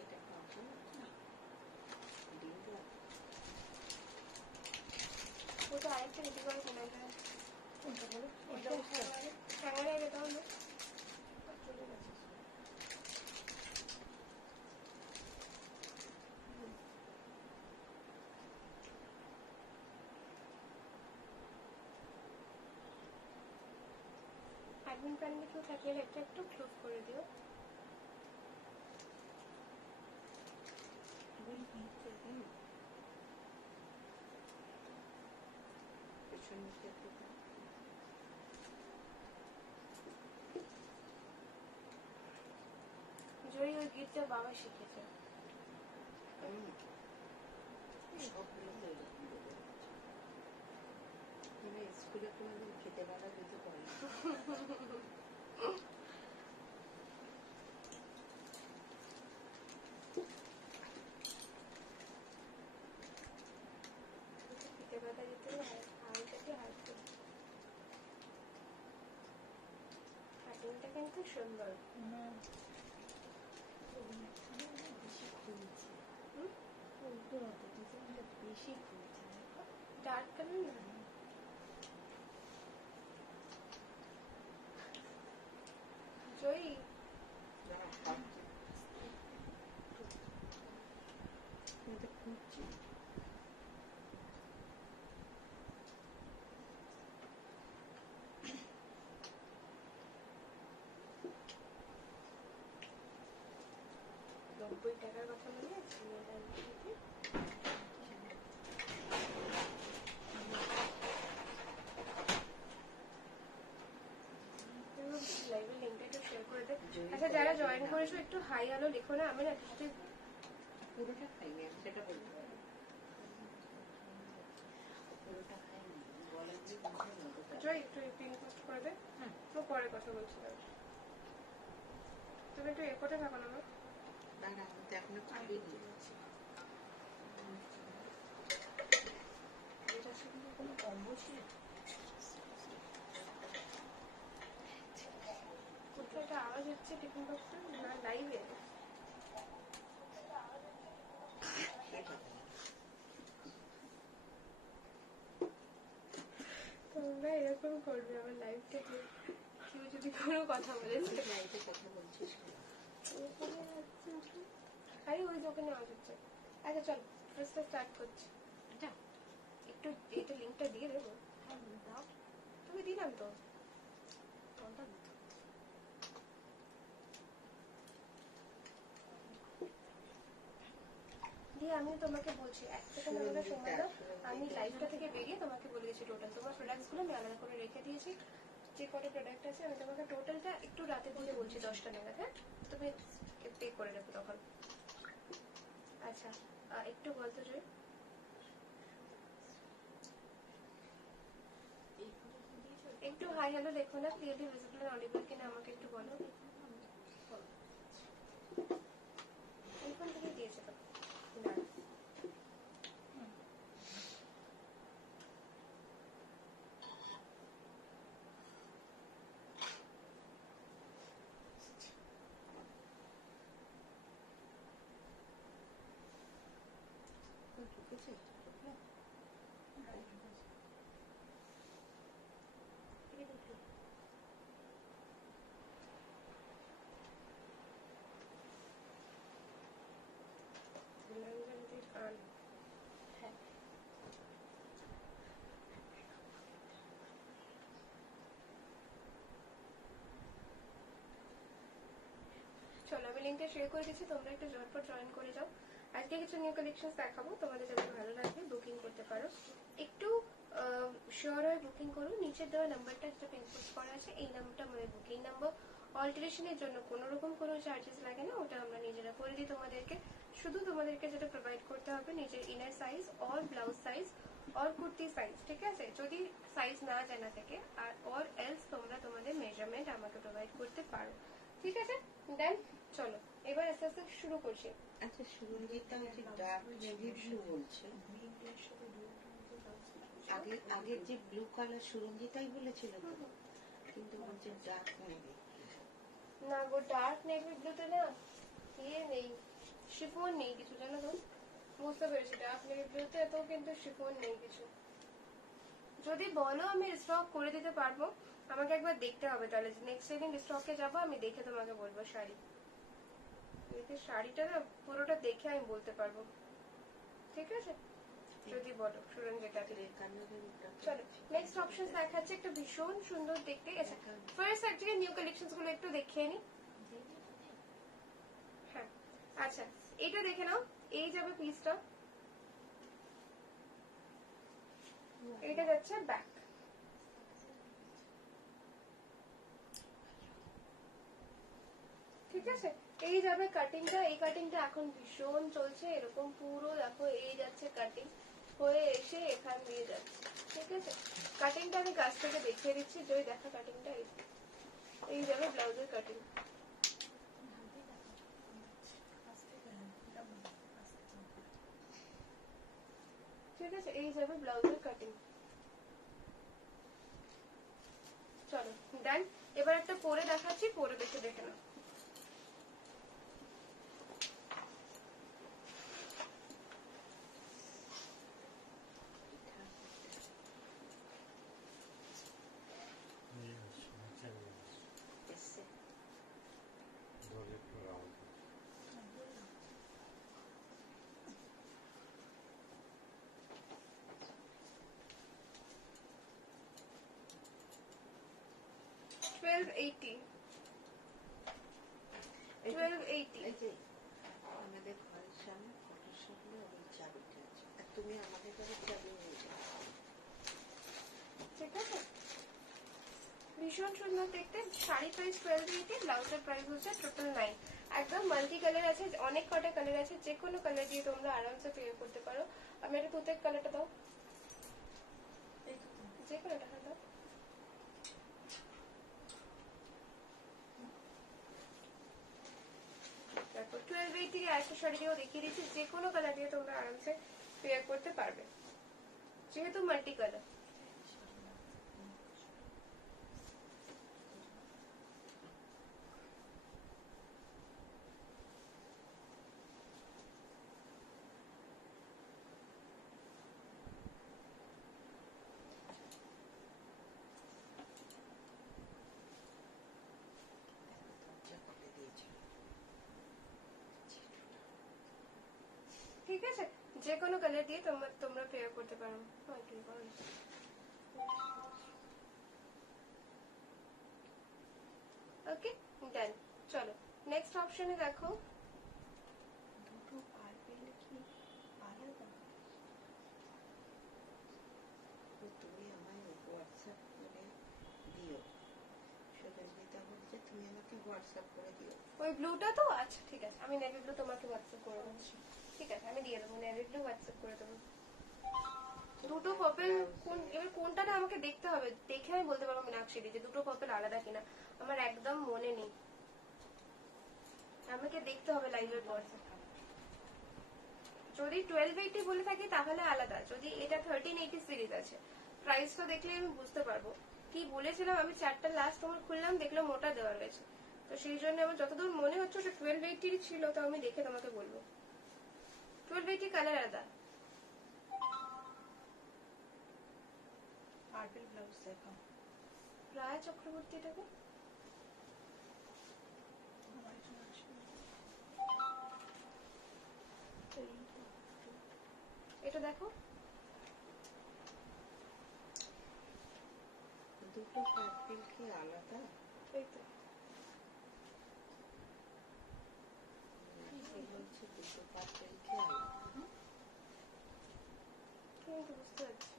এটা খাওয়া না ডিম দাও ওটা আরেকটা রেডি করে ফেলা যায় ওটা বলো হ্যাঙ্গারে রেখে দাও না চলে গেছে অ্যাডমিন প্যানেলে কেউ থাকলে একটা একটু ক্লোজ করে দিও জয়ী ওই গীতটা বাবা শিখেছে স্কুলে কোনোদিন খেতে পারা যেতে পারে খেতে পাতা দিতে হাটিংটা কিন্তু সুন্দর বেশি খুলছে বেশি খুলছে ডার্ক কালার না জয়ী খুঁজছি টাকার কথা মনে আছে লাইভের লিংকটা একটু শেয়ার করে দে আচ্ছা যারা জয়েন করেছো একটু হাই হ্যালো লিখো না আমি না কিছু পুরোটা খাইনি আমি সেটা বলতে পারি পুরোটা খাইনি বলেন যে জয় একটু পিন পোস্ট করে দে তো পরে কথা বলছিলাম তুমি একটু এরপরে থাকো না না আমি তো এখনো খাইয়ে দিয়েছি এটার সঙ্গে কোনো কম্বো ছিল কোথাও একটা আওয়াজ হচ্ছে টিফিন বক্সে না লাইভে তোমরা এরকম করবে আমার লাইভটা কেউ যদি কোনো কথা বলেছে লাইভে কথা বলছিস আরে ওই দোকানে আওয়াজ হচ্ছে আচ্ছা চল ফার্স্ট স্টার্ট করছি একটু এটা লিঙ্কটা দিয়ে দেবো দাও তুমি দিলাম তো দিয়ে আমি তোমাকে বলছি 1 সেকেন্ড আমাকে সময় দাও আমি লাইভটা থেকে বেরিয়ে তোমাকে বলে দিচ্ছি টোটাল তোমার প্রোডাক্টসগুলো আমি আলাদা করে রেখে দিয়েছি যে কটা প্রোডাক্ট আছে আমি তোমাকে টোটালটা একটু রাতের দিকে বলছি 10টা নাগাদ হ্যাঁ তুমি পে করে দেবো তখন আচ্ছা একটু বলতো জয় একটু হাই হ্যালো লেখো না ক্লিয়ারলি ভিজিবল অডিবল কিনা আমাকে একটু বলো এইখান থেকে দিয়েছে তো না চলো আমি লিঙ্কটা শেয়ার করে দিচ্ছি তোমরা একটু ঝটপট জয়েন করে যাও আজকে কিছু নিউ কালেকশন দেখাবো তোমাদের যাতে ভালো লাগবে বুকিং করতে পারো একটু শিওর হয়ে বুকিং করো নিচের দেওয়া নাম্বারটা যেটা পিন পোস্ট করা আছে এই নাম্বারটা আমাদের বুকিং নাম্বার অল্টারেশনের জন্য কোনো রকম কোনো চার্জেস লাগে না ওটা আমরা নিজেরা করে দিই তোমাদেরকে শুধু তোমাদেরকে যেটা প্রোভাইড করতে হবে নিজের inner size or blouse size or kurti size ঠিক আছে যদি সাইজ না জানা থাকে আর অর এলস তোমরা তোমাদের মেজারমেন্ট আমাকে প্রোভাইড করতে পারো ঠিক আছে দেন চলো এবার আস্তে আস্তে শুরু করছি আচ্ছা সুরঞ্জিতা যে ডার্ক নেভি ব্লু বলছে আগের যে ব্লু কালার সুরঞ্জিতাই বলেছিল তো কিন্তু বলছে ডার্ক নেভি না গো ডার্ক নেভি ব্লুতে না ইয়ে নেই শিফন নেই কিছু, জানো তো? বুঝতে পেরেছি, ডার্ক নেভি ব্লুতে তো কিন্তু শিফন নেই কিছু। যদি বলো আমি স্টক করে দিতে পারবো, আমাকে একবার দেখতে হবে, তাহলে নেক্সট যেদিন স্টকে যাবো আমি দেখে তোমাকে বলবো। শাড়ি দেখে, শাড়িটা না পুরোটা দেখে আমি বলতে পারবো, ঠিক আছে? যদি বলো সুরন যেটা। চলো নেক্সট অপশন দেখাচ্ছে, একটা ভীষণ সুন্দর দেখতে। আচ্ছা ফার্স্ট একদিকে নিউ কালেকশনস গুলো একটু দেখিয়ে নি। হ্যাঁ আচ্ছা, এটা দেখে নাও, এই যাবে পিসটা, এটা যাচ্ছে ব্যাক। ঠিক আছে, এই যাবে কাটিংটা। এই কাটিংটা এখন ভীষণ চলছে, এরকম পুরো দেখো এই যাচ্ছে কাটিং হয়ে এসে এখান দিয়ে যাচ্ছে। ঠিক আছে, কাটিংটা আমি কাছ থেকে দেখিয়ে দিচ্ছি। যদি দেখা কাটিংটা এই যাবে ব্লাউজের কাটিং। ঠিক আছে, এই যাবে ব্লাউজের কাটিং। চলো ডান, এবার একটা পরে দেখাচ্ছি, পরে দেখে নাও। আমাদের ঘরের সামনে ফটোর সামনে ওই চাবিটা আছে, আর তুমি আমাদের ঘরের চাবি নিয়ে যাও। ঠিক আছে, ভীষণ সুন্দর দেখতে। শাড়ি প্রাইস 1280, ব্লাউজের প্রাইস হচ্ছে টোটাল 9। একদম মাল্টি কালার আছে, অনেক কটা কালার আছে, যে কোনো কালার দিয়ে তোমরা আরামসে পেয়ে করতে পারো। আমি একটা তুতের কালারটা দাও, যে কোনো টাকা দাও। তারপর 1280 আরেকটা শাড়ি দিয়েও দেখিয়ে দিচ্ছি, যে কোনো কালার দিয়ে তোমরা আরামসে পেয়ার করতে পারবে, যেহেতু মাল্টি কালার। ঠিক আছে, যে কোনো কালার দিয়ে তোমরা পেয়ার করতে পারো। ওকে ডান। চলো নেক্সট অপশনে দেখো, দুটো পার পেলে কি আলাদা? তুমি আমায় হোয়াটসঅ্যাপ করে দিও, সুরঞ্জিতা বলছে তুমি আমাকে হোয়াটসঅ্যাপ করে দিও। ওই ব্লুটা তো, আচ্ছা ঠিক আছে, আমি নেভি ব্লু তোমাকে হোয়াটসঅ্যাপ করে দিচ্ছি। ঠিক আছে, আমি দিয়ে দেবো, নেভি ব্লু হোয়াটসঅ্যাপ করে দেবো। দুটো পার্পেল এবার কোনটা না আমাকে দেখতে হবে, দেখে আমি বলতে পারবো মীনাক্ষী দি যে দুটো পার্পেল আলাদা কিনা, আমার একদম মনে নেই, আমাকে দেখতে হবে লাইভের পর। যদি 1280 বলে থাকি তাহলে আলাদা, যদি এটা 1380 সিরিজ আছে, প্রাইসটা দেখলে আমি বুঝতে পারবো। কি বলেছিলাম আমি, চারটা লাস্ট তোমার খুললাম দেখলাম মোটা দেওয়া রয়েছে, তো সেই জন্য আমার যতদূর মনে হচ্ছে ওটা 1280 ছিল, তো আমি দেখে তোমাকে বলবো। 1280 কালার আলাদা। পার্পেল ব্লাউজ দেখাও। রায় চক্রবর্তী এটাকে, এটা দেখো, দুটো পার্পেল কি আলাদা? এই তো বলছে দুটো পার্পেল কি আলাদা? আমি তো বুঝতে পারছি।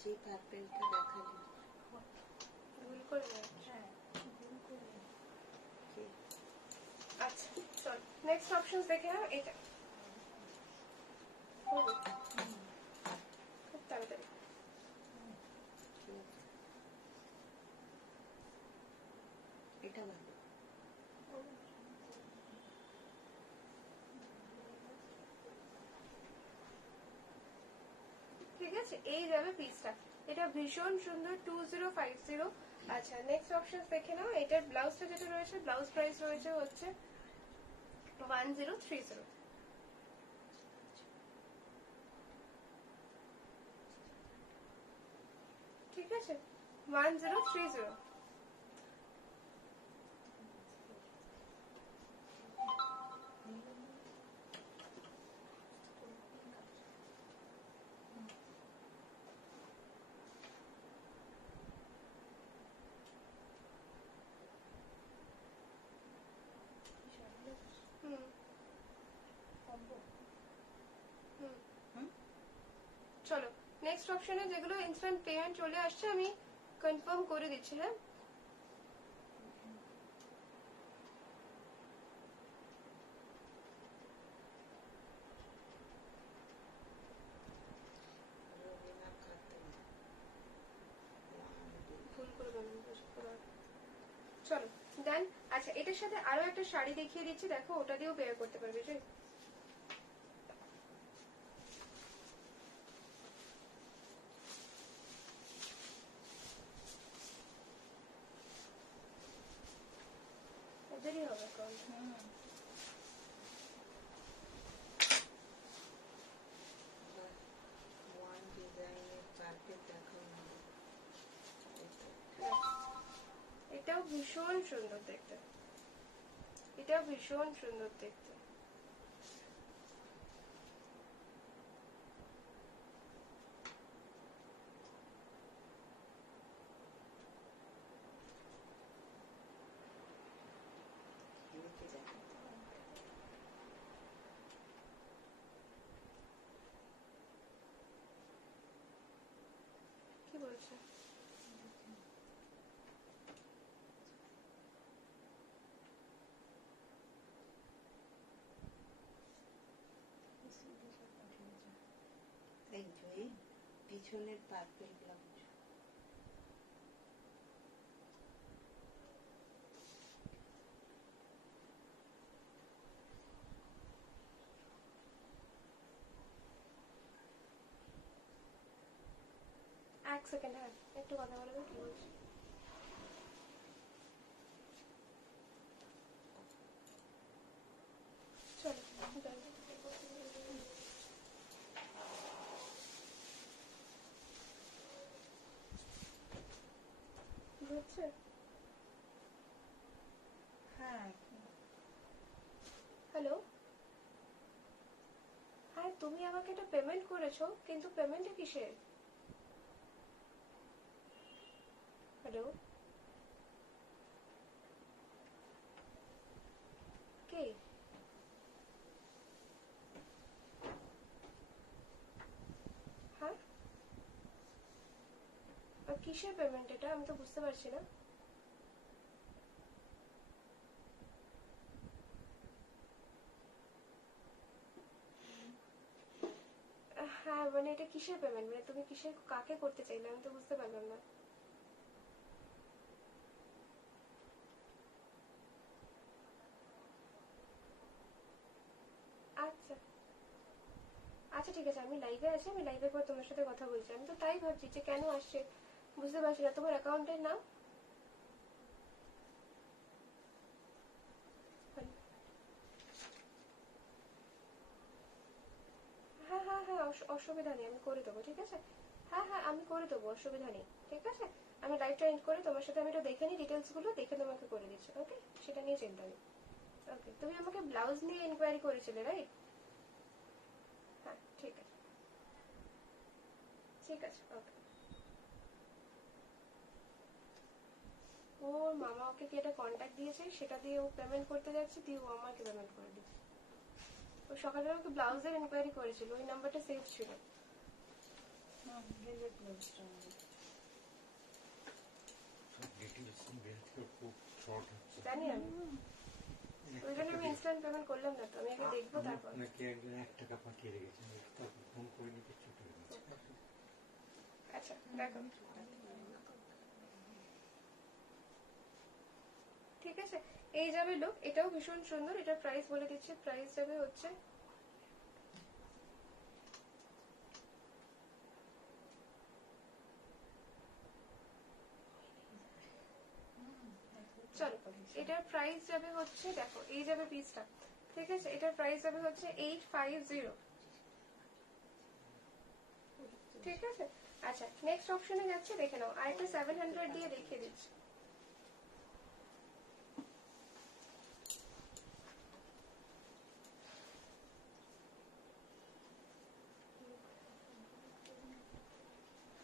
যে পার্পেলটা দেখালি ভুল করে নেয়। কি? আচ্ছা চল নেক্সট অপশন দেখে নাও, এটা খুব তাড়াতাড়ি। এটা ভালো। ঠিক আছে, এই যাবে পিসটা, এটা ভীষণ সুন্দর 2050 আচ্ছা নেক্সট অপশন দেখে নাও। এটার ব্লাউজটা যেটা রয়েছে, ব্লাউজ প্রাইস রয়েছে হচ্ছে 1030। ঠিক আছে, 1030। হুম হুম। চলো নেক্সট অপশনে যেগুলো ইনস্ট্যান্ট পেমেন্ট চলে আসছে আমি কনফার্ম করে দিচ্ছি। হ্যাঁ রবিনা খাতুন, ভুল করে বললাম, চলো দেন। আচ্ছা এটার সাথে আরো একটা শাড়ি দেখিয়ে দিচ্ছি, দেখো ওটা দিয়েও পেয়ার করতে পারবে। যে ওদেরই হবে কারণ ওয়ান ডিজাইনের কার্পেট দেখাও না। এটাও ভীষণ সুন্দর দেখতে, এটাও ভীষণ সুন্দর দেখতে। নিচে দেখো, কি বলছে? এই জয়ী পিছনের পার্পেল ব্লাউজ। এক সেকেন্ড, হ্যাঁ একটু কথা বলে দাও, কি বলছে? চলো done। বুঝছে? হ্যাঁ হ্যালো, হ্যাঁ তুমি আমাকে একটা পেমেন্ট করেছো, কিন্তু পেমেন্টটা কিসের? হ্যালো, কে? হ্যাঁ আর কিসের পেমেন্ট এটা, আমি তো বুঝতে পারছি না। হ্যাঁ মানে এটা কিসের পেমেন্ট, মানে তুমি কিসের, কাকে করতে চাইলে, আমি তো বুঝতে পারলাম না। আচ্ছা আচ্ছা ঠিক আছে, আমি লাইভে আছি, আমি লাইভের পর তোমার সাথে কথা বলছি। আমি তো তাই ভাবছি যে কেন আসছে, বুঝতে পারছি না। তোমার অ্যাকাউন্টের নাম? হ্যাঁ হ্যাঁ হ্যাঁ অসুবিধা নেই, আমি করে দেবো। ঠিক আছে, হ্যাঁ হ্যাঁ আমি করে দেবো, অসুবিধা নেই। ঠিক আছে, আমি লাইভটা এন্ড করে তোমার সাথে আমি এটা দেখে নিই, ডিটেলস গুলো দেখে তোমাকে করে দিচ্ছি। ওকে, সেটা নিয়ে চিন্তা নেই। ওকে, তুমি আমাকে ব্লাউজ নিয়ে ইনকোয়ারি করেছিলে রাইট? হ্যাঁ ঠিক আছে, ঠিক আছে ওকে। ওর মামা ওকে কি একটা কন্ট্যাক্ট দিয়েছে, সেটা দিয়ে ও পেমেন্ট করতে যাচ্ছে, দিয়ে ও আমাকে পেমেন্ট করে দিচ্ছে। ও সকালে আমাকে ব্লাউজের ইনকোয়ারি করেছিল, ওই নাম্বারটা সেভ ছিল। ব্লাউজটা জানি আমি, ওই জন্য আমি ইনস্ট্যান্ট পেমেন্ট করলাম না, তো আমি আগে দেখবো তারপর। নাকি একজন 1 টাকা পাঠিয়ে রেখেছেন, তারপর ফোন করে নিতে ছুটে গেছে। আচ্ছা দেখো, ঠিক আছে এই যাবে লুক, এটাও ভীষণ সুন্দর। এটার প্রাইস বলে দিচ্ছি, প্রাইস যাবে হচ্ছে এটার প্রাইস যাবে হচ্ছে, দেখো এই যাবে পিসটা, ঠিক আছে, এটার প্রাইস যাবে হচ্ছে 850, ঠিক আছে। আচ্ছা নেক্সট অপশনে যাচ্ছে, দেখে নাও আরেকটা 700 দিয়ে দেখিয়ে দিচ্ছি।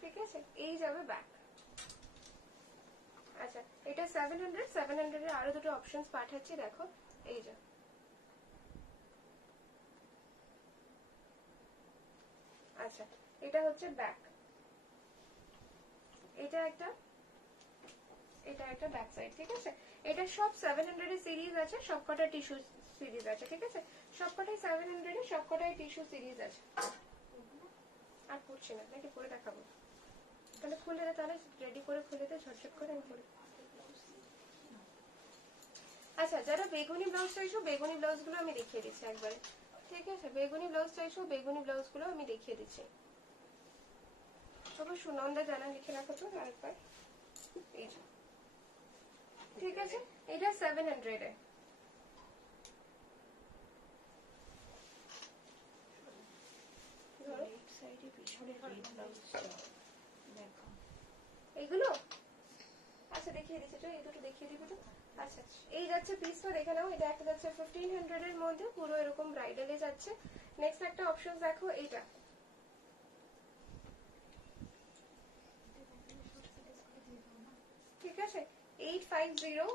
ঠিক আছে, এই যাবে ব্যাক। আচ্ছা এটা 700 এর আরো দুটো অপশনস পাঠাচ্ছি, দেখো এই যা, আচ্ছা এটা হচ্ছে ব্যাক, এটা একটা ব্যাক সাইড, ঠিক আছে। এটা সব 700 এর সিরিজ আছে, সবকটা টিস্যু সিরিজ আছে, ঠিক আছে, সবকটাই 700 এর, সবকটাই টিস্যু সিরিজ আছে। আর পড়ছি না নাকি, পরে দেখাবো, তাহলে খুলে দে, তাহলে রেডি করে খুলে দে ঝটঝট করে আমি পরে। আচ্ছা যারা বেগুনি ব্লাউজ চাইছো, বেগুনি ব্লাউজ গুলো আমি দেখিয়ে দিচ্ছি একবারে, ঠিক আছে, বেগুনি ব্লাউজ চাইছো, বেগুনি ব্লাউজ গুলো আমি দেখিয়ে দিচ্ছি। তবে সুনন্দা জানা লিখে রাখো তো আরেকবার, এই যে, ঠিক আছে, এটা 700 এ। এইগুলো আচ্ছা দেখিয়ে দিচ্ছি তো, এই দুটো দেখিয়ে দিবি তো। আচ্ছা এই যাচ্ছে পিসটা, দেখে নাও, এটা একটা যাচ্ছে 1500 এর মধ্যে, পুরো এরকম ব্রাইডালে যাচ্ছে। নেক্সট একটা অপশন দেখো, এইটা ঠিক আছে 850,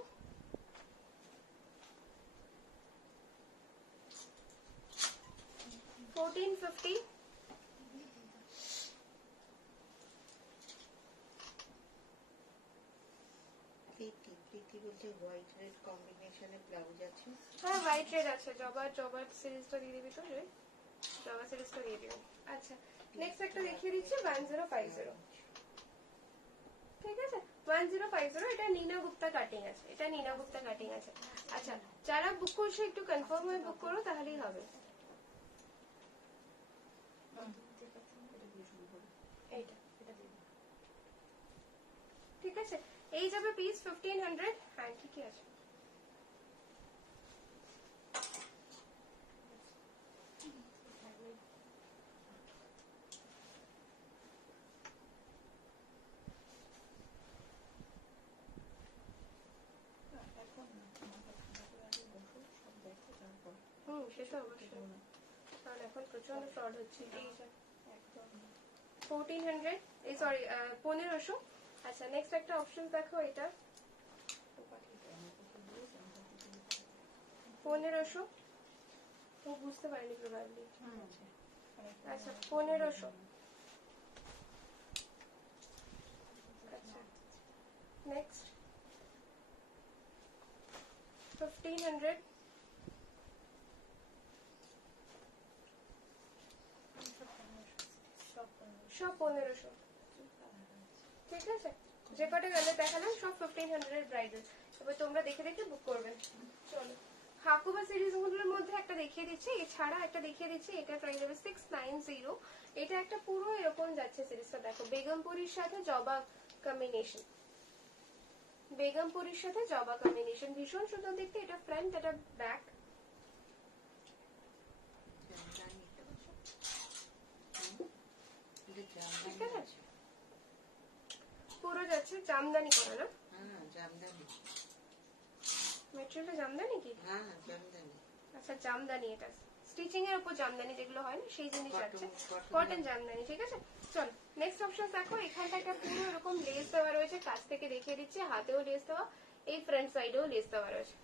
1450, 80 বলতে হোয়াইট রেড কম্বিনেশনের ব্লাউজ আছে। হ্যাঁ হোয়াইট রেড আছে, জবা সিরিজটা দিয়ে দিবি তো, রে জবা সিরিজটা দিয়ে দিবি। আচ্ছা নেক্সট একটা দেখিয়ে দিচ্ছি 1050, ঠিক আছে 1050, এটা নীনা গুপ্তা কাটিং আছে, এটা নীনা গুপ্তা কাটিং আছে। আচ্ছা যারা বুক করছো একটু কনফার্ম হয়ে বুক করো, তাহলেই হবে। এইটা ঠিক আছে, এই যাবে পিস 1500। হ্যাঁ ঠিকই আছে। সেটা অবশ্যই, কারণ এখন প্রচন্ড ফ্রড হচ্ছে। এই যে 1400, এই সরি 1500। আচ্ছা নেক্সট একটা অপশন দেখো, এটা 1500, ও বুঝতে পারিনি প্রবাবলি। আচ্ছা 1500। আচ্ছা নেক্সট 1500, সব 1500, ঠিক আছে, যে কটা গেলে দেখালাম সব 1500 এর ব্রাইডাল। এবার তোমরা দেখে দেখে বুক করবে। চলো হাকুবা সিরিজ গুলোর মধ্যে একটা দেখিয়ে দিচ্ছি, এছাড়া একটা দেখিয়ে দিচ্ছি, এটা প্রাইস হবে 690। এটা একটা পুরো এরকম যাচ্ছে সিরিজটা, দেখো বেগমপুরীর সাথে জবা কম্বিনেশন, বেগমপুরীর সাথে জবা কম্বিনেশন, ভীষণ সুন্দর দেখতে। এটা ফ্রন্ট, এটা ব্যাক, ঠিক আছে, পুরো যাচ্ছে জামদানি করা না, জামদানি, মেটেরিয়ালটা জামদানি কি? জামদানি। আচ্ছা জামদানি, এটা স্টিচিং এর উপর জামদানি যেগুলো হয় না সেই জিনিস আছে, কটন জামদানি, ঠিক আছে। চলো নেক্সট অপশন দেখো, এখানটা একটা পুরো এরকম লেস দেওয়া রয়েছে, কাছ থেকে দেখিয়ে দিচ্ছি, হাতেও লেস দেওয়া, এই ফ্রন্ট সাইডেও লেস দেওয়া রয়েছে।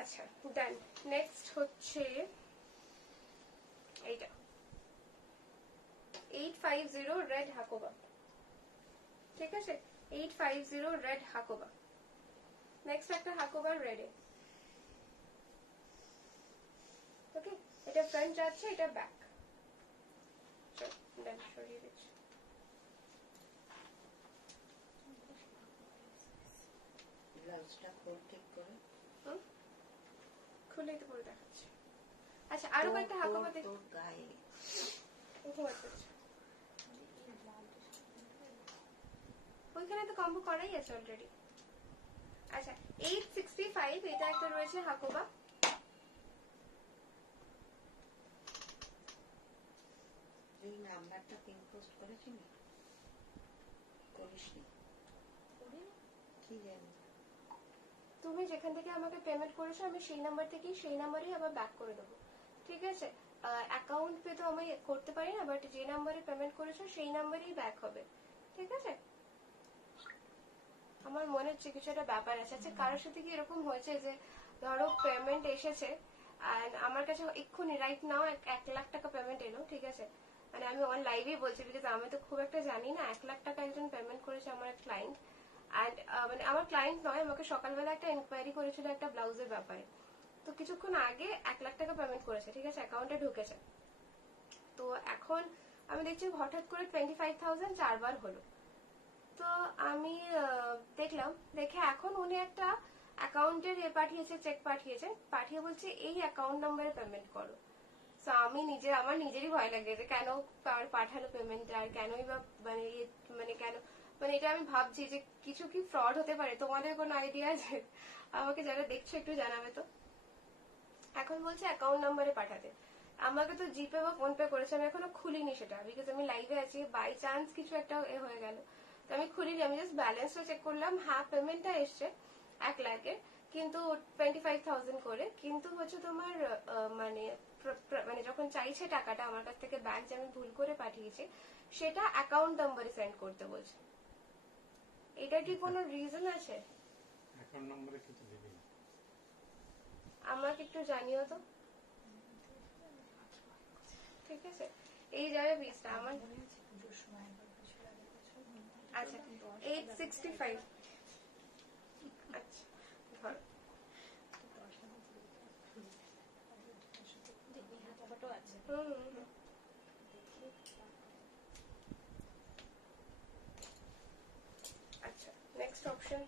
আচ্ছা ডান। নেক্সট হচ্ছে এইটা 850 রেড হাকোবা, ঠিক আছে 850 রেড হাকোবা। নেক্সট একটা হাকোবার রেডে, ওকে, এটা ফ্রন্ট যাচ্ছে, এটা ব্যাক। চল দেন সরিয়ে দিচ্ছি। ব্লাউজটা ফোল্ড ঠিক করে খুলেই তো পরে দেখাচ্ছি। আচ্ছা আরো কয়েকটা হাকোবা দেখ, গায়ে ওইখানে তো কম্বো করাই আছে অলরেডি। আচ্ছা 865 এটা একটা রয়েছে হাকোবা। এই নাম্বারটা পিন পোস্ট করেছিস? করিসনি? কি জানি। তুমি যেখান থেকে আমাকে পেমেন্ট করেছো আমি সেই নাম্বার থেকেই সেই নাম্বারেই আবার ব্যাক করে দেবো, ঠিক আছে? অ্যাকাউন্ট পে তো আমি করতে পারি না, বাট যে নাম্বারে পেমেন্ট করেছো সেই নাম্বারেই ব্যাক হবে, ঠিক আছে? আমার মনে হচ্ছে কিছু একটা ব্যাপার আছে। আচ্ছা কারোর সাথে কি এরকম হয়েছে যে ধরো পেমেন্ট এসেছে আর আমার কাছে এক্ষুনি রাইট নাও 1,00,000 টাকা পেমেন্ট এলো, ঠিক আছে? মানে আমি অন লাইভেই বলছি, বিকজ আমি তো খুব একটা জানি না। 1,00,000 টাকা একজন পেমেন্ট করেছে আমার ক্লায়েন্ট, অ্যান্ড মানে আমার ক্লায়েন্ট নয়, আমাকে সকালবেলা একটা ইনকোয়ারি করেছিল একটা ব্লাউজের ব্যাপারে। তো কিছুক্ষণ আগে 1,00,000 টাকা পেমেন্ট করেছে, ঠিক আছে, অ্যাকাউন্টে ঢুকেছে। তো এখন আমি দেখছি হঠাৎ করে 25,000 চারবার হলো। তো আমি দেখলাম, দেখে এখন উনি একটা অ্যাকাউন্টের পাঠিয়েছে, চেক পাঠিয়েছে, পাঠিয়ে বলছে এই অ্যাকাউন্ট নাম্বারে পেমেন্ট করো। তো আমি আমার নিজেরই ভয় লাগে যে কেন পাঠালো পেমেন্টটা, আর কেনই বা মানে কেন, মানে এটা আমি ভাবছি যে কিছু কি ফ্রড হতে পারে। তোমাদের কোনো আইডিয়া আছে? আমাকে যারা দেখছো একটু জানাবে তো। এখন বলছে অ্যাকাউন্ট নাম্বারে পাঠাতে। আমাকে তো জিপে বা ফোন পে করেছে, আমি এখনো খুলিনি সেটা, বিকজ আমি লাইভে আছি, বাই চান্স কিছু একটা হয়ে গেল। তো আমি খুলিনি, আমি জাস্ট ব্যালেন্সটা চেক করলাম। হ্যাঁ পেমেন্টটা এসছে 1,00,000-এর, কিন্তু 25,000 করে। কিন্তু হচ্ছে তোমার মানে মানে যখন চাইছে টাকাটা আমার কাছ থেকে, ব্যাংক যে আমি ভুল করে পাঠিয়েছি সেটা অ্যাকাউন্ট নাম্বারে সেন্ড করতে বলছে। এটা কি কোনো রিজন আছে? অ্যাকাউন্ট নম্বরে কিছু দিবি না। আমাকে একটু জানিও তো, ঠিক আছে? এই যাবে পিসটা আমার। আচ্ছা 865। আচ্ছা ধরো আচ্ছা নেক্সট অপশন।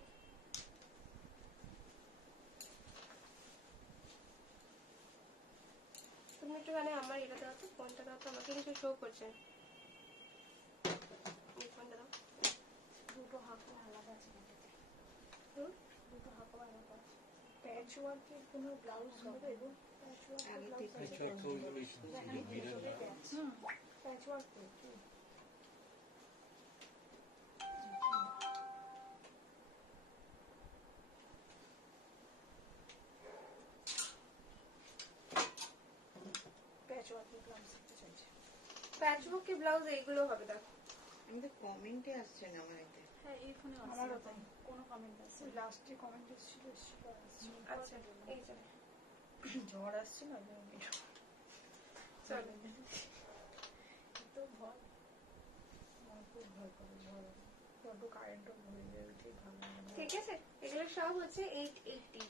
তুমি একটু মানে আমার এটা দাও তো, ফোনটা দাও তো, আমাকে কিছু শো করছে। এই ফোনটা দাও। দুটো হাঁকো আলাদা আছে। দুটো হাঁকো আলাদা আছে। প্যাচ ওয়ার্কের কোনো ব্লাউজ হবে এবং প্যাচ ওয়ার্কের ব্লাউজ আছে। প্যাচ ওয়ার্ক তো প্যাচ ওয়ার্কের ব্লাউজ দেখতে চাইছে। প্যাচওয়ার্ক কি ব্লাউজ এইগুলো হবে? দেখো আমি তো কমেন্টে আসছে না আমার এতে। হ্যাঁ এই ফোনে আমারও তাই কোনো কমেন্ট আছে। লাস্টে কমেন্ট এসেছিল আচ্ছা এই যে ঝড় আসছিল চলো তো ভয়, আমার খুব ভয় করে ঝড়, বড্ড কারেন্টও ভরে যায়, ঠিক ভালো লাগে না। ঠিক আছে, এগুলো সব হচ্ছে 880।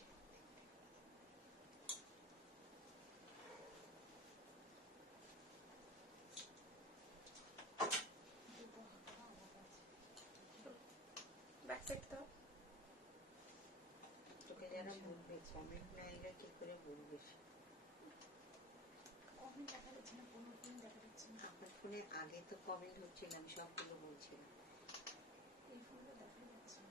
দুটো হাঁকো আলাদা আছে। ব্যাক সাইড দাও। তোকে যারা বলবে কমেন্ট না এলে কি করে বলবে? কমেন্ট দেখা যাচ্ছে না, কোনো ফোন দেখা যাচ্ছে না। আমার ফোনে আগে তো কমেন্ট হচ্ছিল, আমি সবগুলো বলছিলাম। এই ফোনটা দেখা যাচ্ছে না।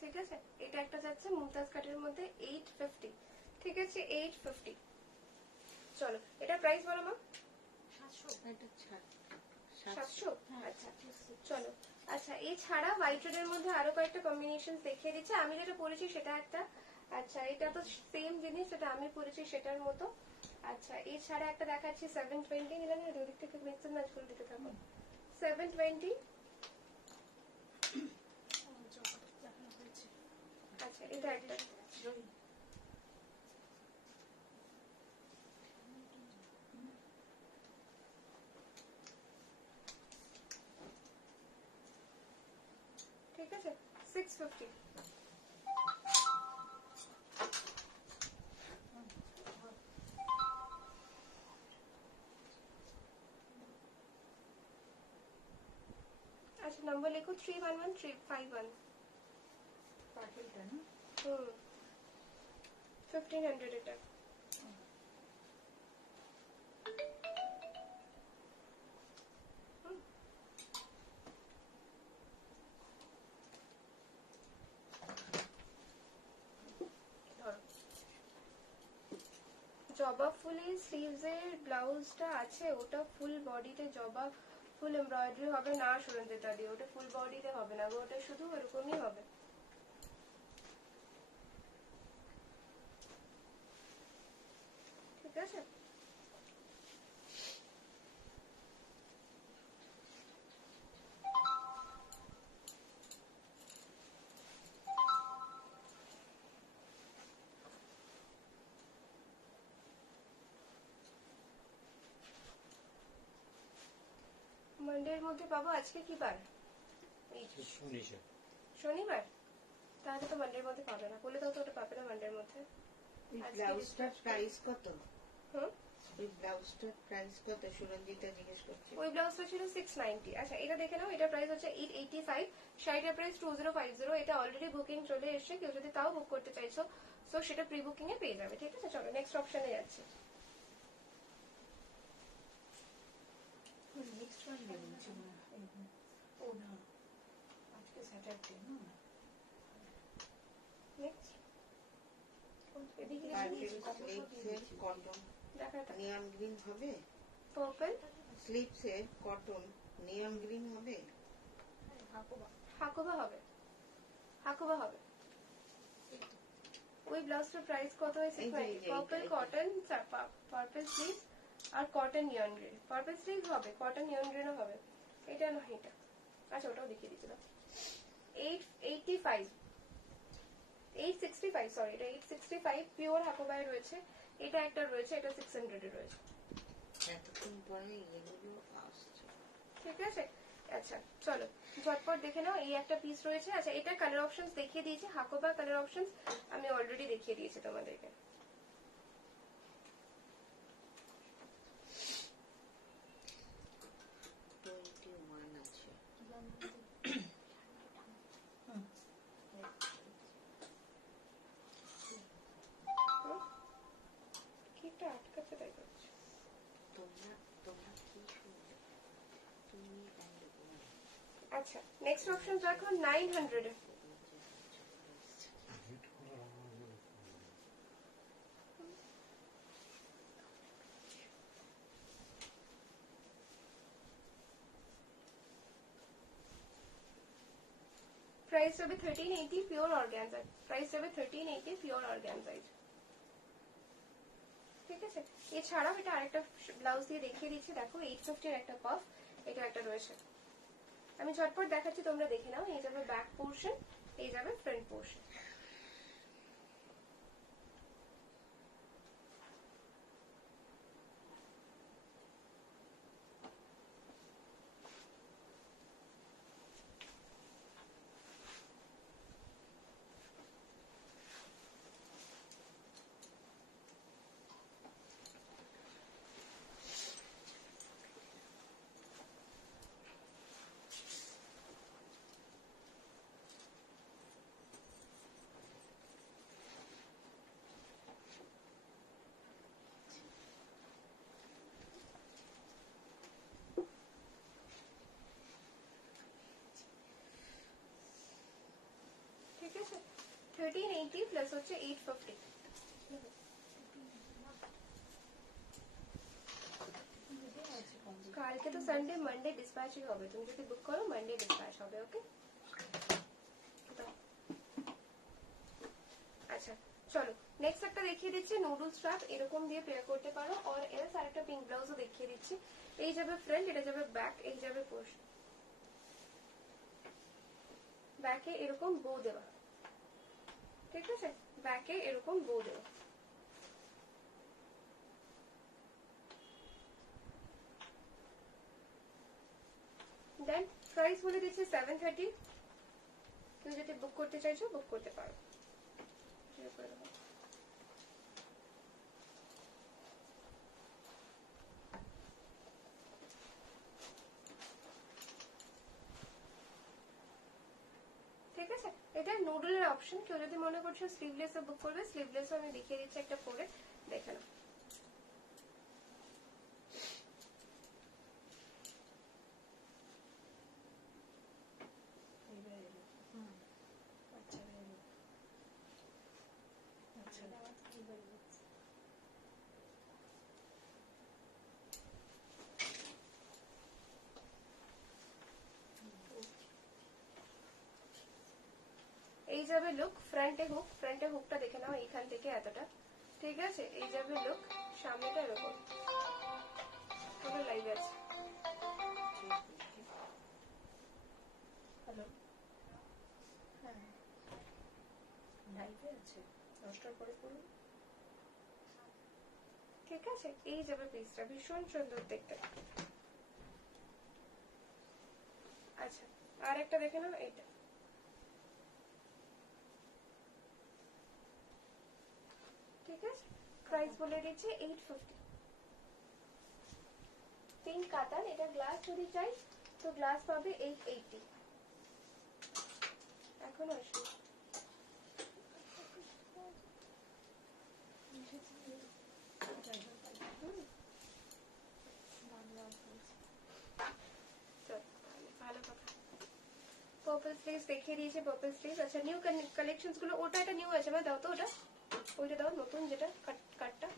ঠিক আছে, এটা একটা যাচ্ছে মুমতাজ কাটের মধ্যে 850, ঠিক আছে 850। চলো এটা প্রাইস বলো মা। 700। এটা ছাড়। 700। হ্যাঁ, আচ্ছা চলো। আচ্ছা এছাড়া হোয়াইট রেডের মধ্যে আরো কয়েকটা কম্বিনেশন দেখিয়ে দিচ্ছি। আমি যেটা পরেছি সেটা একটা, আচ্ছা এটা তো সেম জিনিস, যেটা আমি পরেছি সেটার মতো। আচ্ছা এছাড়া একটা দেখাচ্ছি 720, নিলাম না দুদিক থেকে মিক্সড ম্যাচ করে দিতে থাকো। 720। দেখানো হয়েছে। আচ্ছা এটা একটা, ঠিক আছে 650। আচ্ছা নাম্বার লেখো 311351। পার্পেলটা না? 1500 এটা। জবা ফুলের স্লিভস এর ব্লাউজটা আছে, ওটা ফুল বডিতে জবা ফুল এমব্রয়ডারি হবে না সুরঞ্জিতা দি, ওটা ফুল বডিতে হবে না গো, ওটা শুধু এরকমই হবে। ঠিক আছে, মানডের মধ্যে পাবো। আজকে কি বার? এই শনিবার। শনিবার, তাহলে তো মানডের মধ্যে পাবে না, বলে দাও তো ওটা পাবে না মানডের মধ্যে। ওই আজকে ব্লাউজটার dispatch প্রাইস কত? হুম, ওই ব্লাউজটার প্রাইস কত সুরঞ্জিতা জিজ্ঞেস করছে। ওই ব্লাউজটা ছিল 690। আচ্ছা এটা দেখে নাও, এটা প্রাইস হচ্ছে 885, শাড়িটার প্রাইস 2050। এটা অলরেডি বুকিং চলে এসেছে, কেউ যদি তাও বুক করতে চাইছো তো সেটা প্রি বুকিং এ পেয়ে যাবে। ঠিক আছে, চলো নেক্সট অপশনে যাচ্ছি। নেক্সট ওয়ান বলছি না, ও না আজকে স্যাটারডে না, নেক্সট এদিকে স্লিপসের কটন দেখাটা নিয়ন গ্রিন হবে, পার্পল স্লিপসের কটন নিয়ন গ্রিন হবে, হাকুবা হবে, হাকুবা হবে। ওই ব্লাউজটার প্রাইস কত হয়েছে? এই যে, এই যে, পার্পল এইটা। কটন, পার্পল স্লিভস আর cotton neon green. Purple sleeve হবে, কটন নিয়ন গ্রিনও হবে। এটা না এটা, আচ্ছা ওটাও দেখিয়ে দিচ্ছিলাম। 885, 865, সরি এটা 865 পিওর হাকুবায় রয়েছে। এটা একটা রয়েছে, এটা 600 এ রয়েছে। এতক্ষণ পরে এগুলো আসছে। ঠিক আছে, আচ্ছা চলো ঝটপট দেখে নাও। এই একটা পিস রয়েছে। আচ্ছা এটা কালার অপশনস দেখিয়ে দিয়েছি, হাকোবা কালার অপশনস আমি অলরেডি দেখিয়ে দিয়েছি তোমাদেরকে। আছে। কি একটা আটকাচ্ছে তাই করছে। তোমরা তোমরা কি শুনবে? তুমি আচ্ছা নেক্সট অপশন রাখো 900 এ। প্রাইস হবে 1380 পিওর অর্গানজা। প্রাইস হবে 1380 পিওর অর্গানজা। ঠিক আছে, এছাড়াও এটা আরেকটা ব্লাউজ দিয়ে দেখিয়ে দিচ্ছি। দেখো 850 এর একটা পাফ, এটা একটা রয়েছে। আমি ঝটপট দেখাচ্ছি, তোমরা দেখে নাও। এই যাবে ব্যাক পোর্শন, এই যাবে ফ্রন্ট পোর্শন। ঠিক আছে, 1380 প্লাস হচ্ছে 850। কালকে তো সানডে, মানডে ডিসপ্যাচই হবে। তুমি যদি বুক করো মানডে ডিসপ্যাচ হবে। ওকে, আচ্ছা চলো নেক্সট একটা দেখিয়ে দিচ্ছি। নুডল স্ট্র্যাপ এরকম দিয়ে পেয়ার করতে পারো। আর এলস আরেকটা পিঙ্ক ব্লাউজও দেখিয়ে দিচ্ছি। এই যাবে ফ্রন্ট, এটা যাবে ব্যাক, এই যাবে পোর্শন। ব্যাকে এরকম বো দেওয়া। ঠিক আছে, ব্যাকে এরকম বো দেওয়া। দেন প্রাইস বলে দিচ্ছি 730। কেউ যদি বুক করতে চাইছো বুক করতে পারো। ঠিক আছে, এটা নুডলের অপশন। কেউ যদি মনে করছো স্লিভলেস বুক করবে, স্লিভলেসও আমি দেখিয়ে দিচ্ছি একটা পরে, দেখে নাও। যাবে লুক, ফ্রন্টে হুকটা দেখে নাও এইখান থেকে এতটা, ঠিক আছে? এই যাবে লুক, সামনেটা এরকম, পুরো লাইভ আছে। হ্যালো, হ্যাঁ লাইভে আছে, 10টার পরে করুন। ঠিক আছে, এই যাবে পিসটা, ভীষণ সুন্দর দেখতে। আচ্ছা, আর একটা দেখে নাও, এইটা ঠিক আছে। প্রাইস বলে দিচ্ছি 850। পিঙ্ক কাতান, এটা গ্লাস যদি চাই তো গ্লাস পাবে 880। এখনো আসবে। ভালো কথা। পার্পল স্লিভস দেখিয়ে দিয়েছে, পার্পল স্লিভস। আচ্ছা, নিউ কালেকশনস গুলো, ওটা একটা নিউ আছে, মানে দাও তো ওটা, ওইটা দাও, নতুন যেটা কাটটা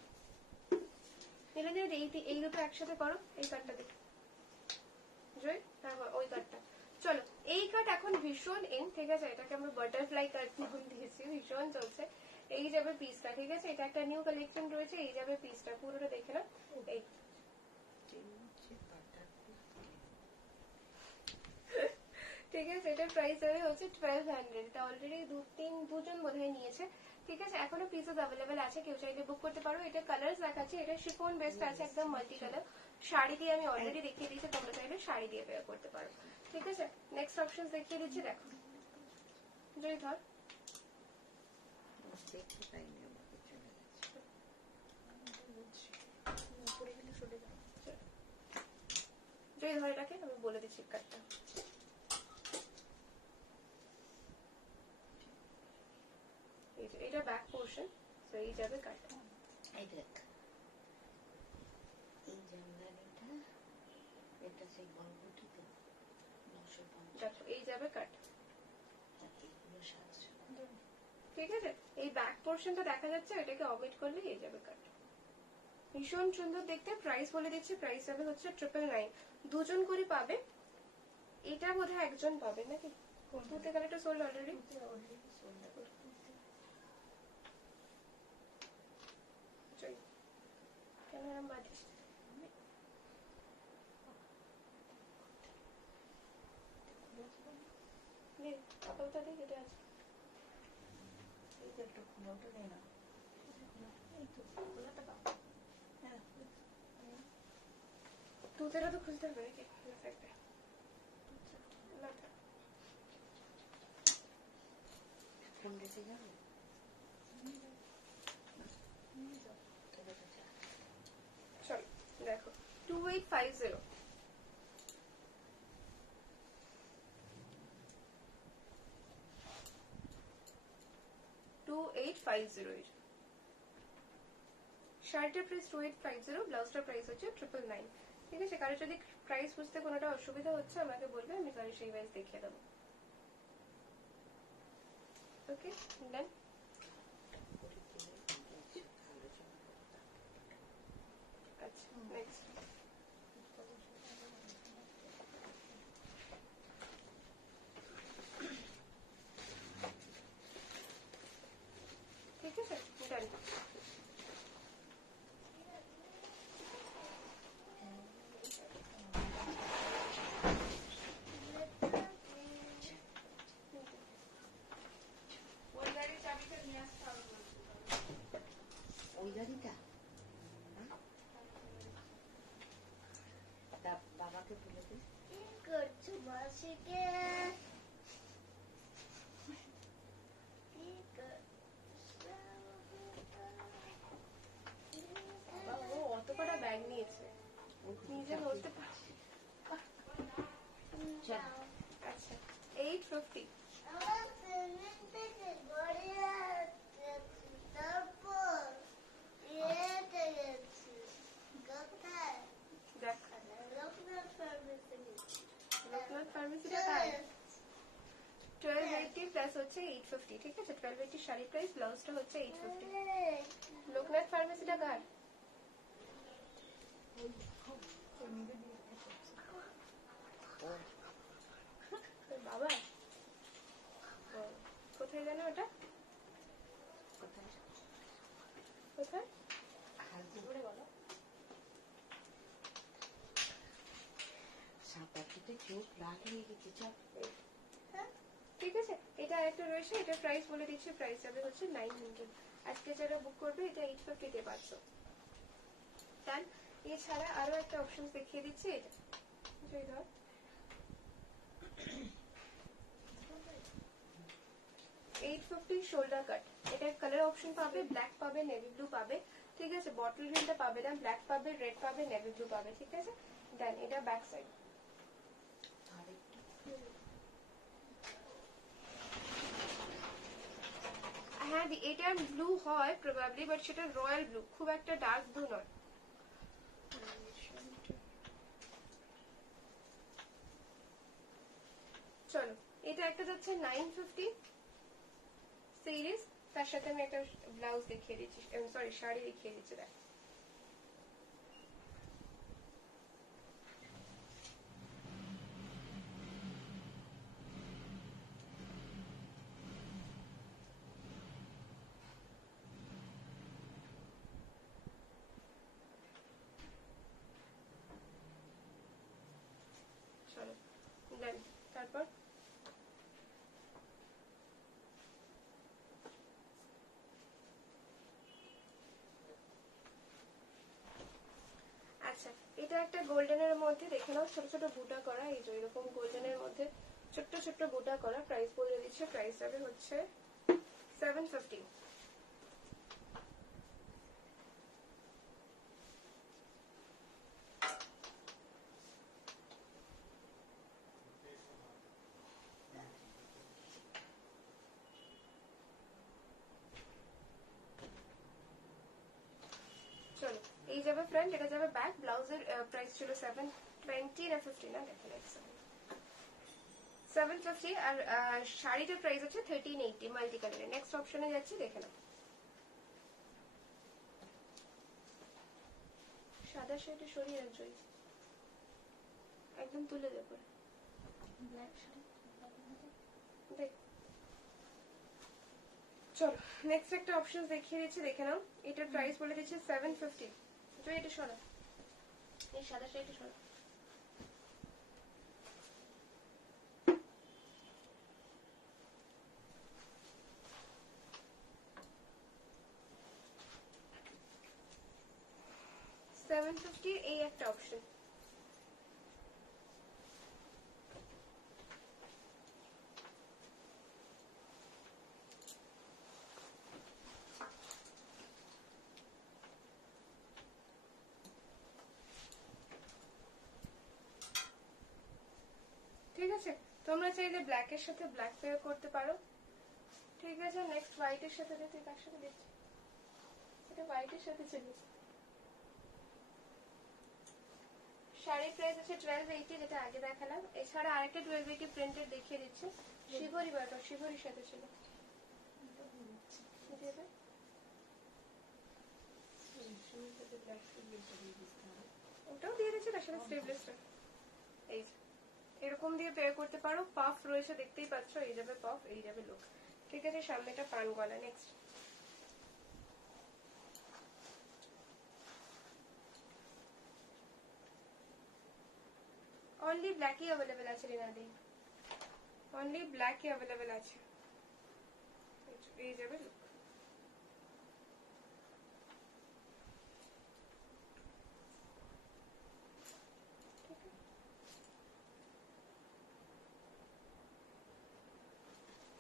নিলে নিয়ে এই দুটো একসাথে করো, এই কাটটা দেখো জয়, হ্যাঁ ওই কাটটা। চলো, এই কাট এখন ভীষণ ইন, ঠিক আছে? এটাকে আমরা বাটারফ্লাই কাট নাম দিয়েছি, ভীষণ চলছে। এই যাবে পিসটা, ঠিক আছে? এটা একটা নিউ কালেকশন রয়েছে, এই যাবে পিসটা, পুরোটা দেখে নাও। এই ঠিক আছে, এটার প্রাইস যাবে হচ্ছে 1200। এটা অলরেডি দুজন বোধহয় নিয়েছে, ঠিক আছে? এখনো পিসেস অ্যাভেলেবেল আছে, কেউ চাইলে বুক করতে পারো। এটা কালার দেখাচ্ছি, এটা শিফন বেস্ট আছে, একদম মাল্টি কালার। শাড়ি দিয়ে আমি অলরেডি দেখিয়ে দিয়েছি, তোমরা চাইলে শাড়ি দিয়ে পেয়ার করতে পারো, ঠিক আছে? নেক্সট অপশন দেখিয়ে দিচ্ছি, দেখো জয় ধর, দেখতে পাইনি, আমাকে চলে গেছে। উপরে গেলে চলে যাবে। জয় ধর এটাকে, আমি বলে দিচ্ছি কাটটা। এটা ব্যাক পোর্শন, তো এই যাবে কাট। এই দেখ, এই জামদানিটা, এটা সেই গল্পটি তো 950, দেখো এই যাবে কাট, আর এগুলো 700। ঠিক আছে? এই ব্যাক পোর্শনটা দেখা যাচ্ছে, এটাকে অমিট করলে এই যাবে কাট। ভীষণ সুন্দর দেখতে। প্রাইস বলে দিচ্ছি, প্রাইস যাবে হচ্ছে 999। দুজন করে পাবে, এটা বোধহয় একজন পাবে নাকি? দুটো কালারটা সোল্ড অলরেডি। কেন এরম বাঁধিস? দে, কাপড়টা দে, কেটে আছে। এই যে একটা খোলাটা নেই না, এই তো খোলাটা পাবো। হ্যাঁ, দুধেরা তো খুলতে হবে নাকি? না থাকবে, না থাক। ফোন রেখে যাবে, তবে তো যা। চলো দেখো, 2850। 2850। শার্টের প্রাইস 2850, ব্লাউজটার প্রাইস হচ্ছে 999, ঠিক আছে? কারো যদি প্রাইস বুঝতে কোনোটা অসুবিধা হচ্ছে আমাকে বলবে, আমি তাহলে সেই ওয়াইজ দেখিয়ে দেবো। ওকে, ডান। আচ্ছা, নেক্সট। ঠিক আছে, ডান। ওই গাড়িটা, তা বাবাকে বলে দিস। করছো মাসিকে ও অত কটা ব্যাগ নিয়েছে, নিজে ধরতে পারছে। আচ্ছা, 850। দেখ, লোকনাথ ফার্মেসিটা কার? 1280 প্লাস হচ্ছে 850, ঠিক আছে? 1280 শাড়ি প্রাইস, ব্লাউজটা হচ্ছে 850। লোকনাথ ফার্মেসিটা কার? তোর বাবা? ও, কোথায় জানো ওটা? খুব রাগ হয়ে গেছে চল। ঠিক আছে, এটা আরেকটা রয়েছে, এটা প্রাইস বলে দিচ্ছি, প্রাইস যাবে হচ্ছে 900। আজকে যারা বুক করবে এটা 850 তে পাচ্ছ। দেন এছাড়া আরো একটা অপশন দেখিয়ে দিচ্ছি, এটা জয় ধর 850 শোল্ডার কাট। এটার কালার অপশন পাবে, ব্ল্যাক পাবে, নেভি ব্লু পাবে, ঠিক আছে। বটল গ্রিনটা পাবে না, ব্ল্যাক পাবে, রেড পাবে, নেভি ব্লু পাবে, ঠিক আছে। দেন এটা ব্যাক সাইড। আরেকটা হ্যাঁ এটা ব্লু হয় প্রবাবলি, বাট সেটা রয়্যাল ব্লু, খুব একটা ডার্ক ব্লু নয়। চলো, এটা একটা যাচ্ছে 950 সিরিজ, তার সাথে আমি একটা ব্লাউজ দেখিয়ে দিচ্ছি, সরি শাড়ি দেখিয়ে দিচ্ছি। দেখ চলো, দেন তারপর আচ্ছা, এটা একটা গোল্ডেনের মধ্যে দেখে নাও, ছোট ছোট বুটা করা, এই যে এরকম গোল্ডেনের মধ্যে ছোট্ট ছোট্ট বুটা করা। প্রাইস বলে দিচ্ছে, প্রাইস যাবে হচ্ছে 750। চলো, এই যাবে ফ্রেন্ড, এটা যাবে ব্যাক। ব্লাউজের প্রাইস ছিল 720 না 50 না, দেখো 750। আর শাড়িটার প্রাইস আছে 1380 মাল্টি কালারের। নেক্সট অপশনে যাচ্ছি, দেখে নাও। সাদা শাড়িটা সরিয়ে রাখছো, একদম তুলে দেবো। ব্ল্যাক শাড়ি দেখ, চলো নেক্সট একটা অপশন দেখিয়ে দিচ্ছি, দেখে নাও। এটার প্রাইস বলে দিচ্ছে 750। তো এটা সরা, এই সাদা শাড়িটা সরা। $750 এই একটা অপশন। ঠিক আছে, তোমরা চাইলে ব্ল্যাক এর সাথে ব্ল্যাক পেয়ার করতে পারো, ঠিক আছে। নেক্সট হোয়াইট এর সাথে তুই কার সাথে দিচ্ছি, এটা হোয়াইট এর সাথে ছিল। শাড়ির প্রাইস আছে 1280, যেটা আগে দেখালাম। এছাড়া আরেকটা 1280 প্রিন্টেড দেখিয়ে দিচ্ছে, শিবরি বাটা, শিবরির সাথে ছিল। দেবে ওটাও দিয়ে দিচ্ছে, তার সাথে স্লিভলেসটা। এই যে এরকম দিয়ে পেয়ার করতে পারো। পাফ রয়েছে, দেখতেই পাচ্ছ, এই যাবে পাফ, এই যাবে লুক, ঠিক আছে। সামনেটা পান গলা। নেক্সট অনলি ব্ল্যাকই অ্যাভেলেবেল আছে রিনাদি, অনলি ব্ল্যাকই অ্যাভেলেবেল আছে। এই যাবে লুক।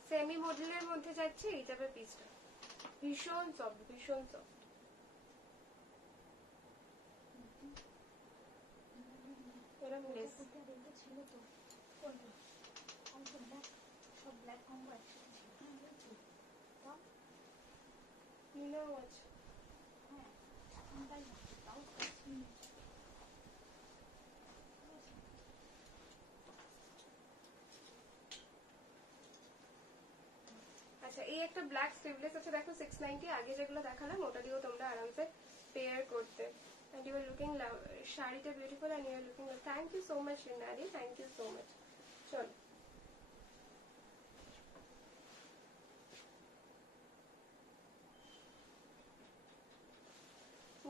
সেমি মডেলের মধ্যে যাচ্ছে, এই যাবে পিসটা, ভীষণ সফট, ভীষণ সফট। এরকম লেস ছিল তো, কোনটা অল্প ব্ল্যাক, সব ব্ল্যাক কম্বো একসাথে ছিল। হ্যাঁ বুঝছি, তাও নীলাও আছে। হ্যাঁ এখন তাই হচ্ছে, তাও আচ্ছা, এই একটা ব্ল্যাক স্লিভলেস আছে, দেখো 690। আগে যেগুলো দেখালাম ওটা দিয়েও তোমরা আরামসে পেয়ার করতে। and you are looking শাড়িটা beautiful and you are looking thank you so much রিনাদি, thank you so much। চলো,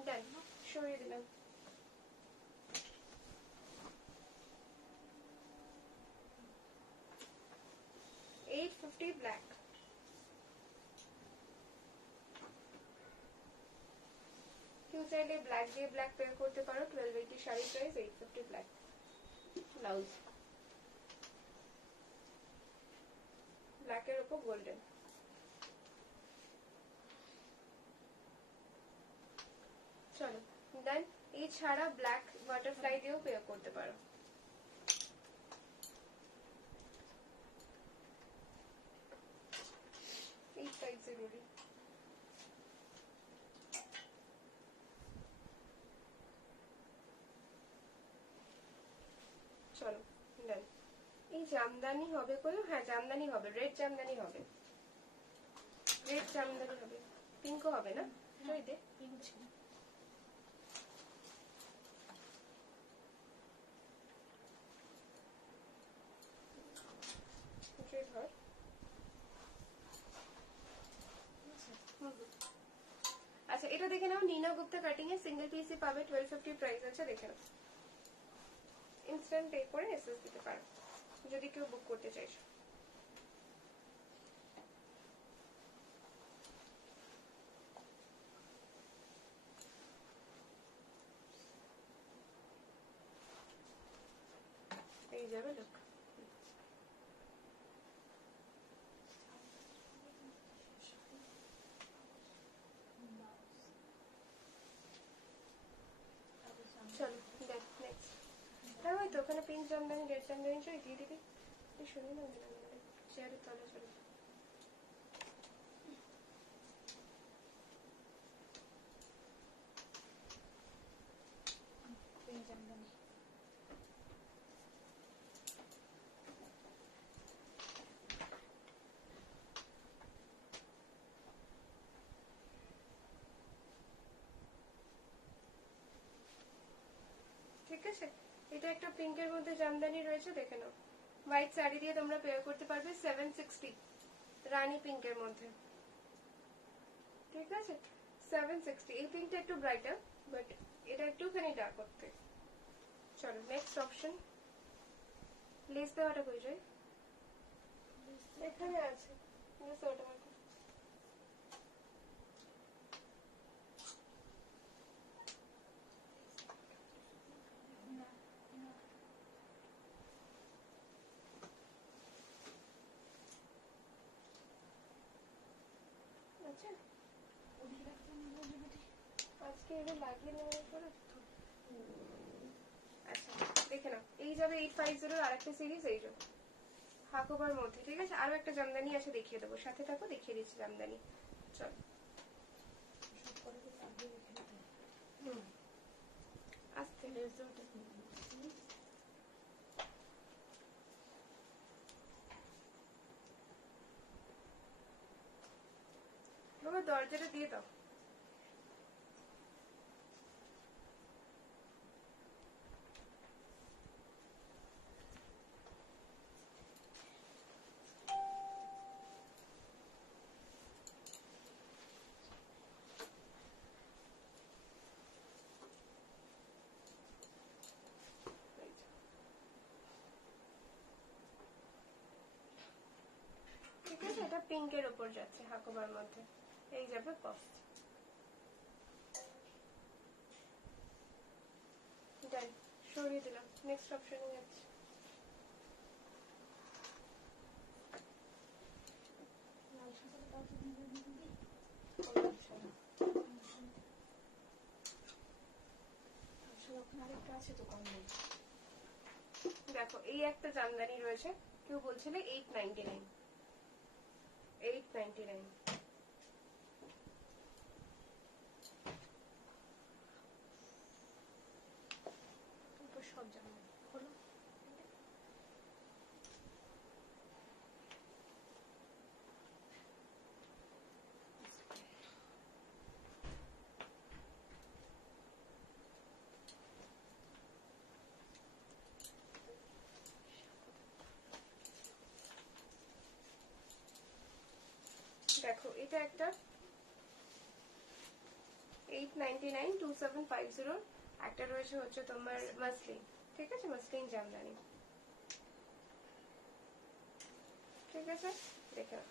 ডান, সরিয়ে দিলাম। 850 ব্ল্যাক। কেউ চাইলে ব্ল্যাক দিয়ে ব্ল্যাক পেয়ার করতে পারো। 1280 শাড়ি প্রাইস, 850 ব্ল্যাক ব্লাউজ। ব্ল্যাকের উপর গোল্ডেন। চলো দেন এই ছাড়া ব্ল্যাক বাটারফ্লাই দিয়েও পেয়ার করতে পারো। এই টাইপ জরুরি। চলো দেন এই জামদানি হবে কোনো? হ্যাঁ জামদানি হবে, রেড জামদানি হবে, রেড জামদানি হবে, পিঙ্কও হবে না? দে পিঙ্ক ছিল। ধর। আচ্ছা এটা দেখে নাও, নীনা গুপ্তা কাটিং এ সিঙ্গেল পিসি পাবে, 1250 প্রাইস আছে, দেখে নাও। ইনস্ট্যান্ট পে করে এসএস দিতে পারো যদি কেউ বুক করতে চাইছো। এই যাবে লোক। চলো দেখ নেক্সট। হ্যাঁ ওই তো ওখানে পিঙ্ক জামদানি, রেড জামদানি চাই দিয়ে দিবি। এই শুনি না চেয়ারের তলে চলে। পিঙ্ক জামদানি। ঠিক আছে, এটা একটা পিঙ্কের মধ্যে জামদানি রয়েছে, দেখে নাও। হোয়াইট শাড়ি দিয়ে তোমরা পেয়ার করতে পারবে, 760 রানী পিঙ্কের মধ্যে। ঠিক আছে 760। এই পিঙ্কটা একটু ব্রাইটার, বাট এটা একটুখানি ডার্ক করতে। চলো নেক্সট অপশন। লেস দেওয়াটা কই যায়? এখানে আছে, লেস ওটা বার করো। আচ্ছা আজকে এগুলো লাগিয়ে নেওয়ার পরে আচ্ছা দেখে নাও, এই যাবে 850 আর একটা সিরিজ, এই যে হাকোবার মধ্যে। ঠিক আছে, আরো একটা জামদানি আছে, দেখিয়ে দেবো, সাথে থাকো, দেখিয়ে দিচ্ছি জামদানি। চল আস্তে বাবা দরজাটা দিয়ে দাও। ঠিক আছে, এটা পিঙ্কের ওপর যাচ্ছে হাকোবার মধ্যে, এই যাবে কস্ট। ডান, সরিয়ে দিলাম, নেক্সট অপশনে যাচ্ছে। লাল সাদাটা দাও তো দিদি। ওখানে আরেকটা আছে তো কম নেই। দেখো এই একটা জামদানি রয়েছে, কেউ বলছিলে 899, 899। সব জামদানি হলো। দেখো এটা একটা 899, 2750, একটা রয়েছে হচ্ছে তোমার মাসলিন। ঠিক আছে, মাসলিন জামদানি। ঠিক আছে, দেখে নাও।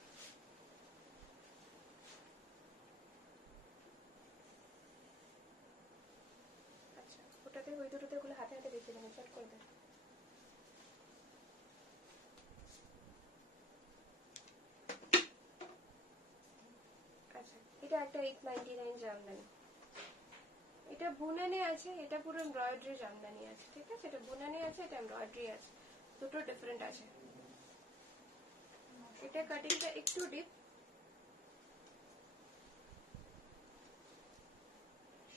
আচ্ছা, ওটাতে ওই দুটোতে ওগুলো হাতে হাতে দেখিয়ে দেবো, চট করে দেবো। আচ্ছা, এটা একটা 899 জামদানি। এটা বুনানি আছে, এটা পুরো এমব্রয়ডারি জামদানি আছে, ঠিক আছে? এটা বুনানি আছে, এটা এমব্রয়ডারি আছে, দুটো ডিফারেন্ট আছে। এটা কাটিংটা একটু ডিপ।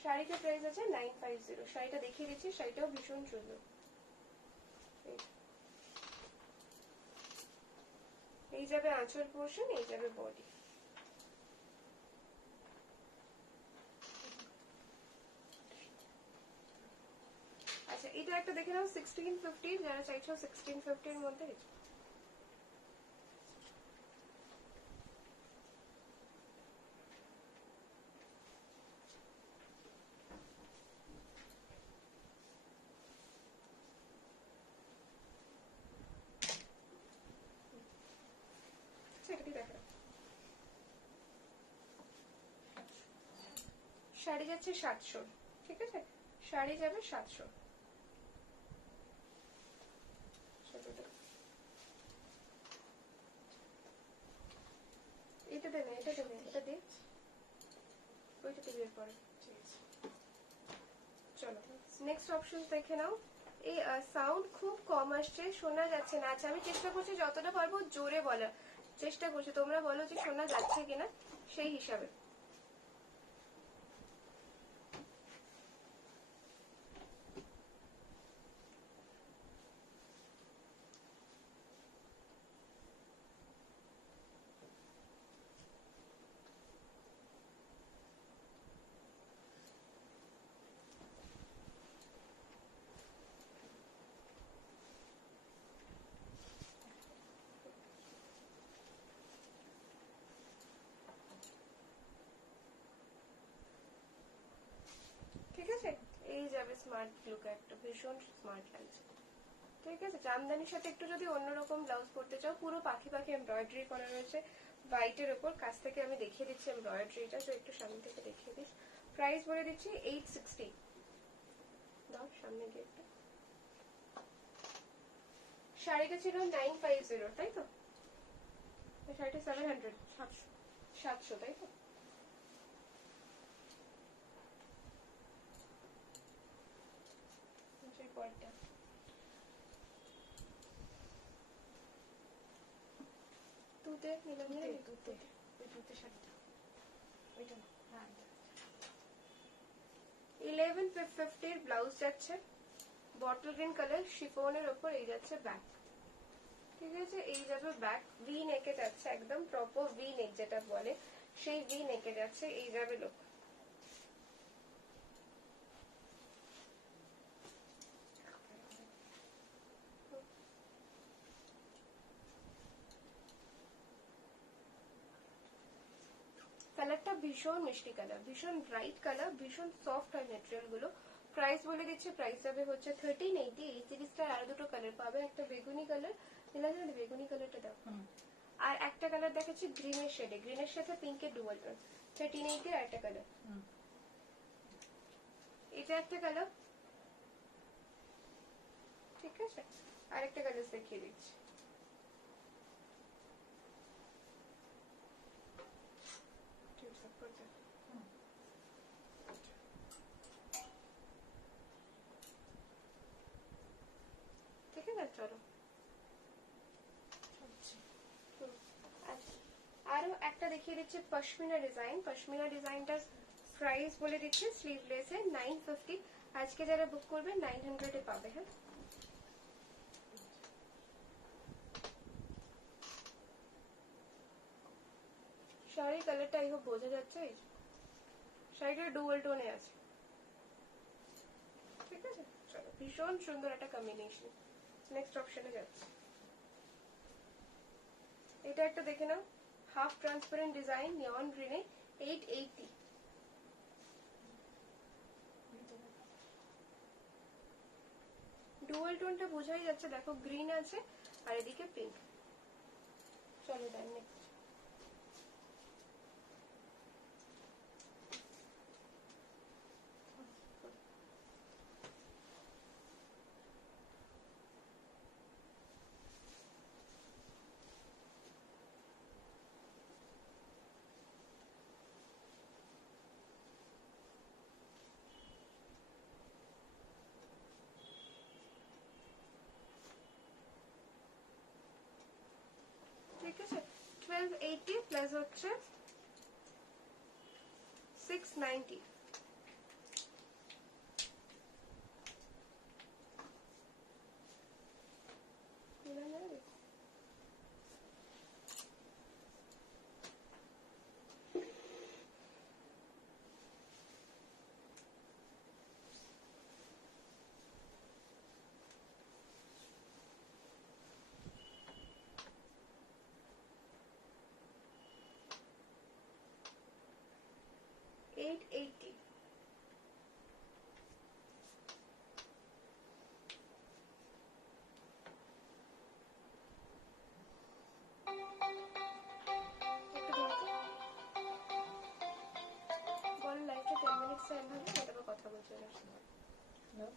শাড়িটার প্রাইস আছে 950। শাড়িটা দেখিয়ে দিচ্ছি, শাড়িটাও ভীষণ সুন্দর। এই যাবে আঁচল পোর্শন, এই যাবে বডি। আচ্ছা, এটা একটা দেখে নাও 1650, যারা চাইছো 1650 এর মধ্যে। শাড়ি যাচ্ছে 700, ঠিক আছে? শাড়ি যাবে 700। এটা দেবে, এটা দেবে, এটা দে, ওইটা দেবে পরে। চলো নেক্সট অপশন দেখে নাও। এই সাউন্ড খুব কম আসছে, শোনা যাচ্ছে না। আচ্ছা, আমি চেষ্টা করছি যতটা পারবো জোরে বলার চেষ্টা করছি, তোমরা বলো যে শোনা যাচ্ছে কিনা সেই হিসাবে। ঠিক আছে, এই যাবে স্মার্ট লুক, একটা ভীষণ স্মার্ট লাগছে। ঠিক আছে, জামদানির সাথে একটু যদি অন্যরকম ব্লাউজ পরতে চাও, পুরো পাখি পাখি এমব্রয়ডারি করা রয়েছে হোয়াইটের উপর। কাছ থেকে আমি দেখিয়ে দিচ্ছি এমব্রয়ডারিটা, তো একটু সামনে থেকে দেখিয়ে দিচ্ছি। প্রাইস বলে দিচ্ছি 860। দাও সামনে গিয়ে একটু। শাড়িটা ছিল 950, তাই তো? শাড়িটা 700, 700, তাই তো? পরটা তুতে নিলাম, তুতে ওই তুতে শাড়িটা, ওইটা না, হ্যাঁ 1150 ব্লাউজ যাচ্ছে, বটল গ্রিন কালার শিফনের উপর। এই যাচ্ছে ব্যাক, ঠিক আছে? এই যাবে ব্যাক, ভি নেকে যাচ্ছে, একদম প্রপার ভি নেক যেটা বলে সেই ভি নেকে যাচ্ছে। এই যাবে লুক। কালারটা ভীষণ মিষ্টি কালার, ভীষণ ব্রাইট কালার, ভীষণ সফট হয় মেটেরিয়াল গুলো। প্রাইস বলে দিচ্ছে, প্রাইস যাবে হচ্ছে 1380। এই সিরিজটার আরো দুটো কালার পাবে, একটা বেগুনি কালার, বেগুনি কালারটা দাও, আর একটা কালার দেখাচ্ছি গ্রিনের শেডে, গ্রিনের সাথে পিঙ্কের ডুয়াল টোন। 1380 আর একটা কালার, এটা একটা কালার, ঠিক আছে? আরেকটা কালার দেখিয়ে দিচ্ছি। ঠিক আছে, চলো। আরো একটা দেখিয়ে দিচ্ছি পশমিনা ডিজাইন। পশমিনা ডিজাইনটার প্রাইস বলে দিচ্ছি স্লিভলেসে 950। আজকে যারা বুক করবে 900 এ পাবে। হ্যাঁ, শাড়ির কালারটা আই হোপ বোঝা যাচ্ছে। শাড়িটা ডুয়াল টোনে আছে, ঠিক আছে? চলো, ভীষণ সুন্দর একটা কম্বিনেশন। নেক্সট অপশনে যাচ্ছে। এটা একটা দেখে নাও, হাফ ট্রান্সপারেন্ট ডিজাইন, নিয়ন গ্রিনে, 880। ডুয়াল টোনটা বোঝাই যাচ্ছে, দেখো গ্রিন আছে আর এদিকে পিঙ্ক। চলো ডান নেক্সট। ঠিক আছে, 1280 প্লাস হচ্ছে 690। $880। বল লাইফটা 10 মিনিটস এন্ড হবে, তারপর কথা বলছি ওনার সাথে। হ্যালো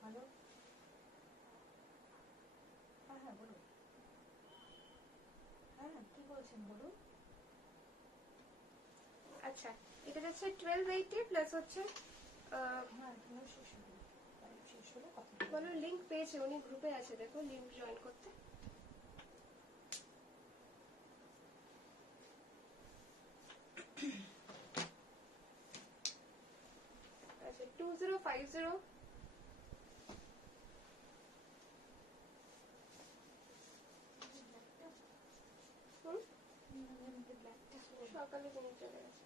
হ্যালো, হ্যাঁ হ্যাঁ বলুন, হ্যাঁ কি বলছেন বলুন। আচ্ছা, এটা যাচ্ছে 1280 প্লাস হচ্ছে হ্যাঁ তোমার শেষ হলো, শেষ হলে কথা বলো লিংক পেয়েছে, উনি গ্রুপে আছে, দেখো লিংক জয়েন করতে। আচ্ছা 2050 হুম সকালে ঘুম চলে গেছে।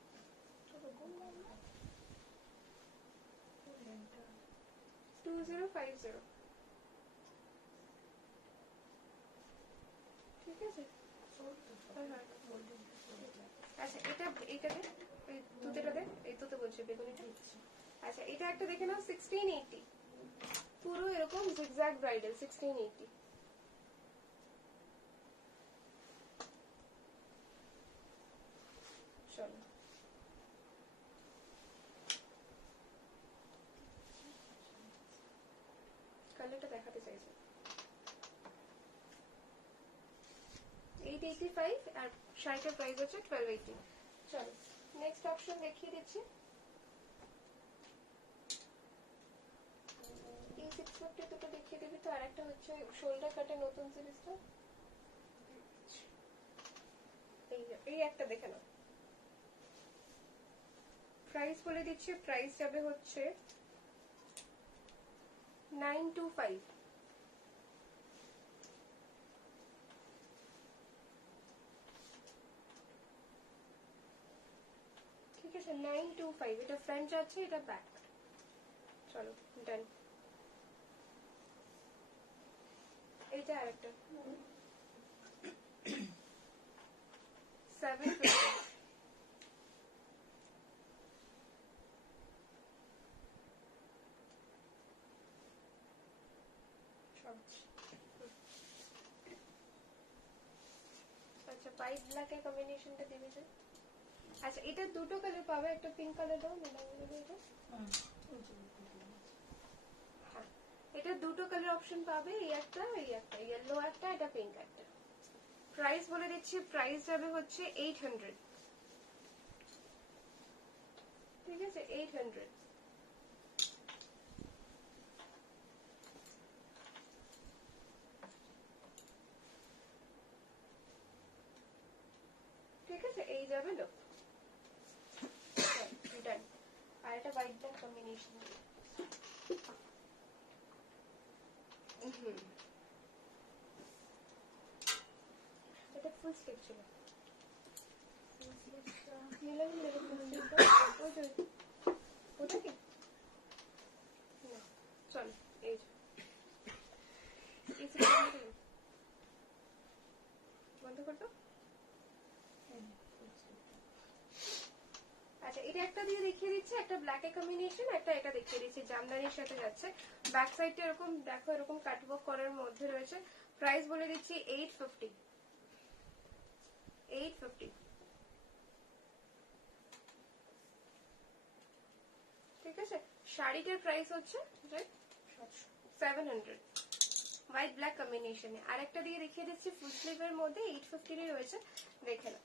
2050 ঠিক আছে। হ্যাঁ হ্যাঁ। আচ্ছা এটা এইটাতে এই তুতেটাতে এই তুতে বলছে বেগুনিটা। আচ্ছা এটা একটা দেখে নাও 1680, পুরো এরকম জিগজ্যাগ ব্রাইডাল 1680। চলো কালারটা দেখাতে চাইছি। 885 আর শাড়িটার প্রাইস হচ্ছে 1280। চলো নেক্সট অপশন দেখিয়ে দিচ্ছি। এই 650 দুটো দেখিয়ে দিবি তো, আর একটা হচ্ছে শোল্ডার কাটে নতুন সিরিজটা, এই একটা দেখে নাও। প্রাইস বলে দিচ্ছি, প্রাইস যাবে হচ্ছে 925। ঠিক আছে 925, এটা ফ্রন্ট আছে এটা ব্যাক। চলো ডান। এইটা আরেকটা 750। আচ্ছা হোয়াইট ব্ল্যাক এর কম্বিনেশনটা দিবি যে। আচ্ছা এটা দুটো কালার পাবে, একটা পিঙ্ক কালার দাও না এটা। হ্যাঁ এটা দুটো কালার অপশন পাবে, এই একটা ইয়েলো একটা, এটা পিঙ্ক একটা। প্রাইস বলে দিচ্ছি, প্রাইস যাবে হচ্ছে 800। ঠিক আছে 800। ঠিক আছে এই যাবে লোক ডান। আর এটা হোয়াইট ব্ল্যাক কম্বিনেশন। এটা ফুল স্লিভ ছিল, নিলাম মেরে ফুল স্লিভটা ওই যে ওটা কি না। চল এই যে এই স্লিভটা বন্ধ করতো। আচ্ছা এটা একটা দিয়ে দেখিয়ে দিচ্ছি, একটা ব্ল্যাক এর কম্বিনেশন, একটা এটা দেখিয়ে দিচ্ছি জামদানির সাথে যাচ্ছে। ব্যাক সাইডটা এরকম দেখো, এরকম কাটওয়ার্ক করার মধ্যে রয়েছে। প্রাইস বলে দিচ্ছি 850। 850। ঠিক আছে, শাড়িটার প্রাইস হচ্ছে 700, হোয়াইট ব্ল্যাক কম্বিনেশনে। আর একটা দিয়ে দেখিয়ে দিচ্ছি ফুল স্লিভের মধ্যে 850 রয়েছে, দেখে নাও।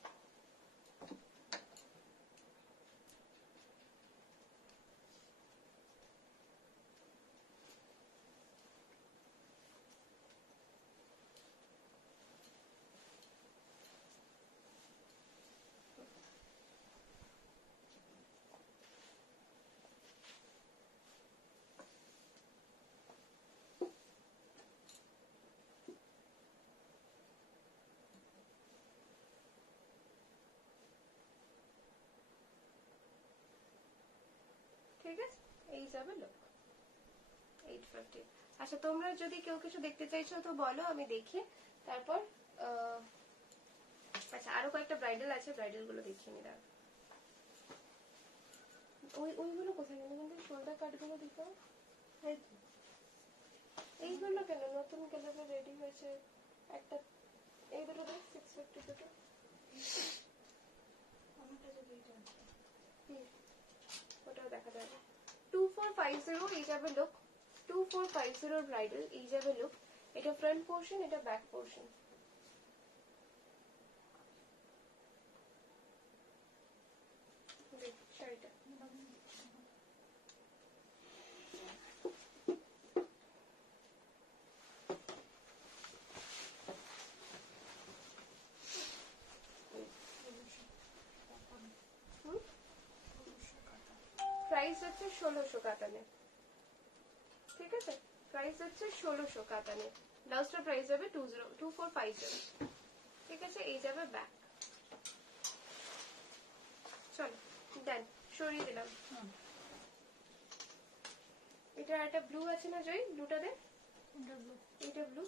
ঠিক আছে, এই যাবে লোক 850। আচ্ছা, তোমরা যদি কেউ কিছু দেখতে চাইছো তো বলো, আমি দেখি। তারপর আচ্ছা, আরো কয়েকটা ব্রাইডাল আছে, ব্রাইডাল গুলো দেখিয়ে নি। দাঁড়া, ওইগুলো কোথায় গেল? কিন্তু শোল্ডার কাট গুলো দিতে, এইগুলো কেন নতুন কালারে রেডি হয়েছে একটা? এই দুটো দেখ, 650 দুটো। ওটাও দেখা যাবে। 2450 এই যাবে লুক। 2450 ব্রাইডাল এই যাবে লুক। এটা ফ্রন্ট পোর্শন, এটা ব্যাক পোর্শন। শাড়িটা প্রাইস হচ্ছে 1600 কাতানে। ঠিক আছে, প্রাইস হচ্ছে 1600 কাতানে। ব্লাউজটার প্রাইস যাবে 2450। ঠিক আছে, এই যাবে ব্যাক। চলো দেন, সরিয়ে দিলাম। এটা একটা ব্লু আছে না জয়, ব্লুটা দে। এটা ব্লু।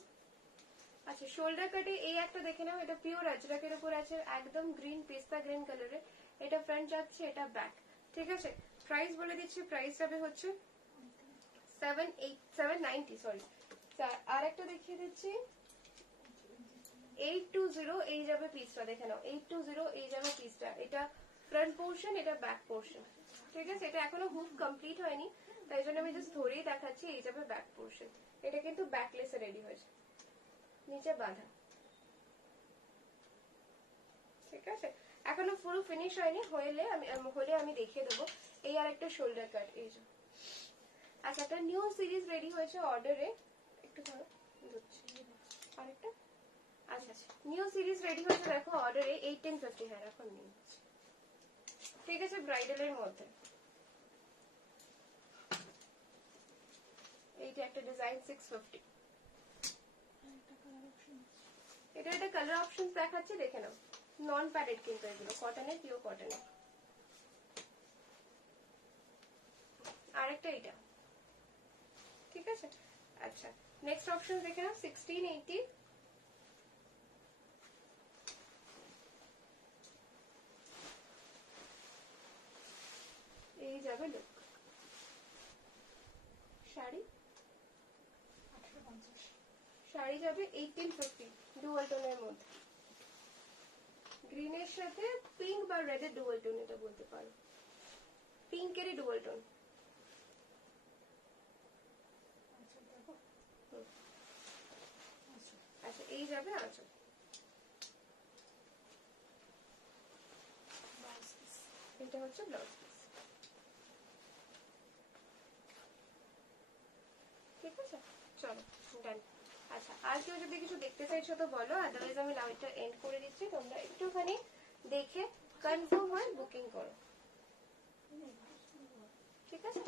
আচ্ছা, শোল্ডার কাটে এই একটা দেখে নাও, এটা পিওর আজরাকের উপর আছে, একদম গ্রিন পেস্তা গ্রিন কালারের। এটা ফ্রন্ট যাচ্ছে, এটা ব্যাক। ঠিক আছে, প্রাইস বলে দিচ্ছি, প্রাইস যাবে হচ্ছে 790, সরি। আর একটা দেখিয়ে দিচ্ছি 820 এই যাবে পিসটা, দেখে নাও 820 এই যাবে পিসটা। এটা ফ্রন্ট পোর্শন, এটা ব্যাক পোর্শন। ঠিক আছে, এটা এখনো হুক কমপ্লিট হয়নি, তাই জন্য আমি জাস্ট ধরেই দেখাচ্ছি। এই যাবে ব্যাক পোর্শন। এটা কিন্তু ব্যাকলেসে রেডি হয়েছে, নিচে বাঁধা। ঠিক আছে, এখনো ফুল ফিনিশ হয়নি, হলে আমি দেখিয়ে দেবো। এই আর একটা শোল্ডার কাট, এই যে। আচ্ছা, একটা নিউ সিরিজ রেডি হয়েছে অর্ডারে, একটু ধরো আরেকটা। আচ্ছা, নিউ সিরিজ রেডি হয়েছে দেখো অর্ডারে, 1850। হ্যাঁ, এখন নিয়ে নিচ্ছি। ঠিক আছে, ব্রাইডালের মধ্যে এইটা একটা ডিজাইন 650। এটা একটা কালার অপশন দেখাচ্ছি, দেখে নাও। নন প্যাডেড কিন্তু এগুলো, কটনের, পিওর কটনের। আরেকটা এটা। ঠিক আছে, আচ্ছা নেক্সট অপশন দেখে নাও 1680। এই যাবে লুক। শাড়ি শাড়ি যাবে 1850, ডুয়াল টোনের মধ্যে। গ্রিনের সাথে পিঙ্ক বা রেডের ডুয়াল টোন, এটা বলতে পারো। পিঙ্কেরই ডুয়াল টোন। আচ্ছা, এই যাবে আঁচল। এটা হচ্ছে ব্লাউজ পিস। ঠিক আছে, চলো ডান। আচ্ছা, আর কেউ যদি কিছু দেখতে চাইছো তো বলো, আদারওয়াইজ আমি লাইভটা এন্ড করে দিচ্ছি। তোমরা একটুখানি দেখে কনফার্ম হয় বুকিং করো। ঠিক আছে,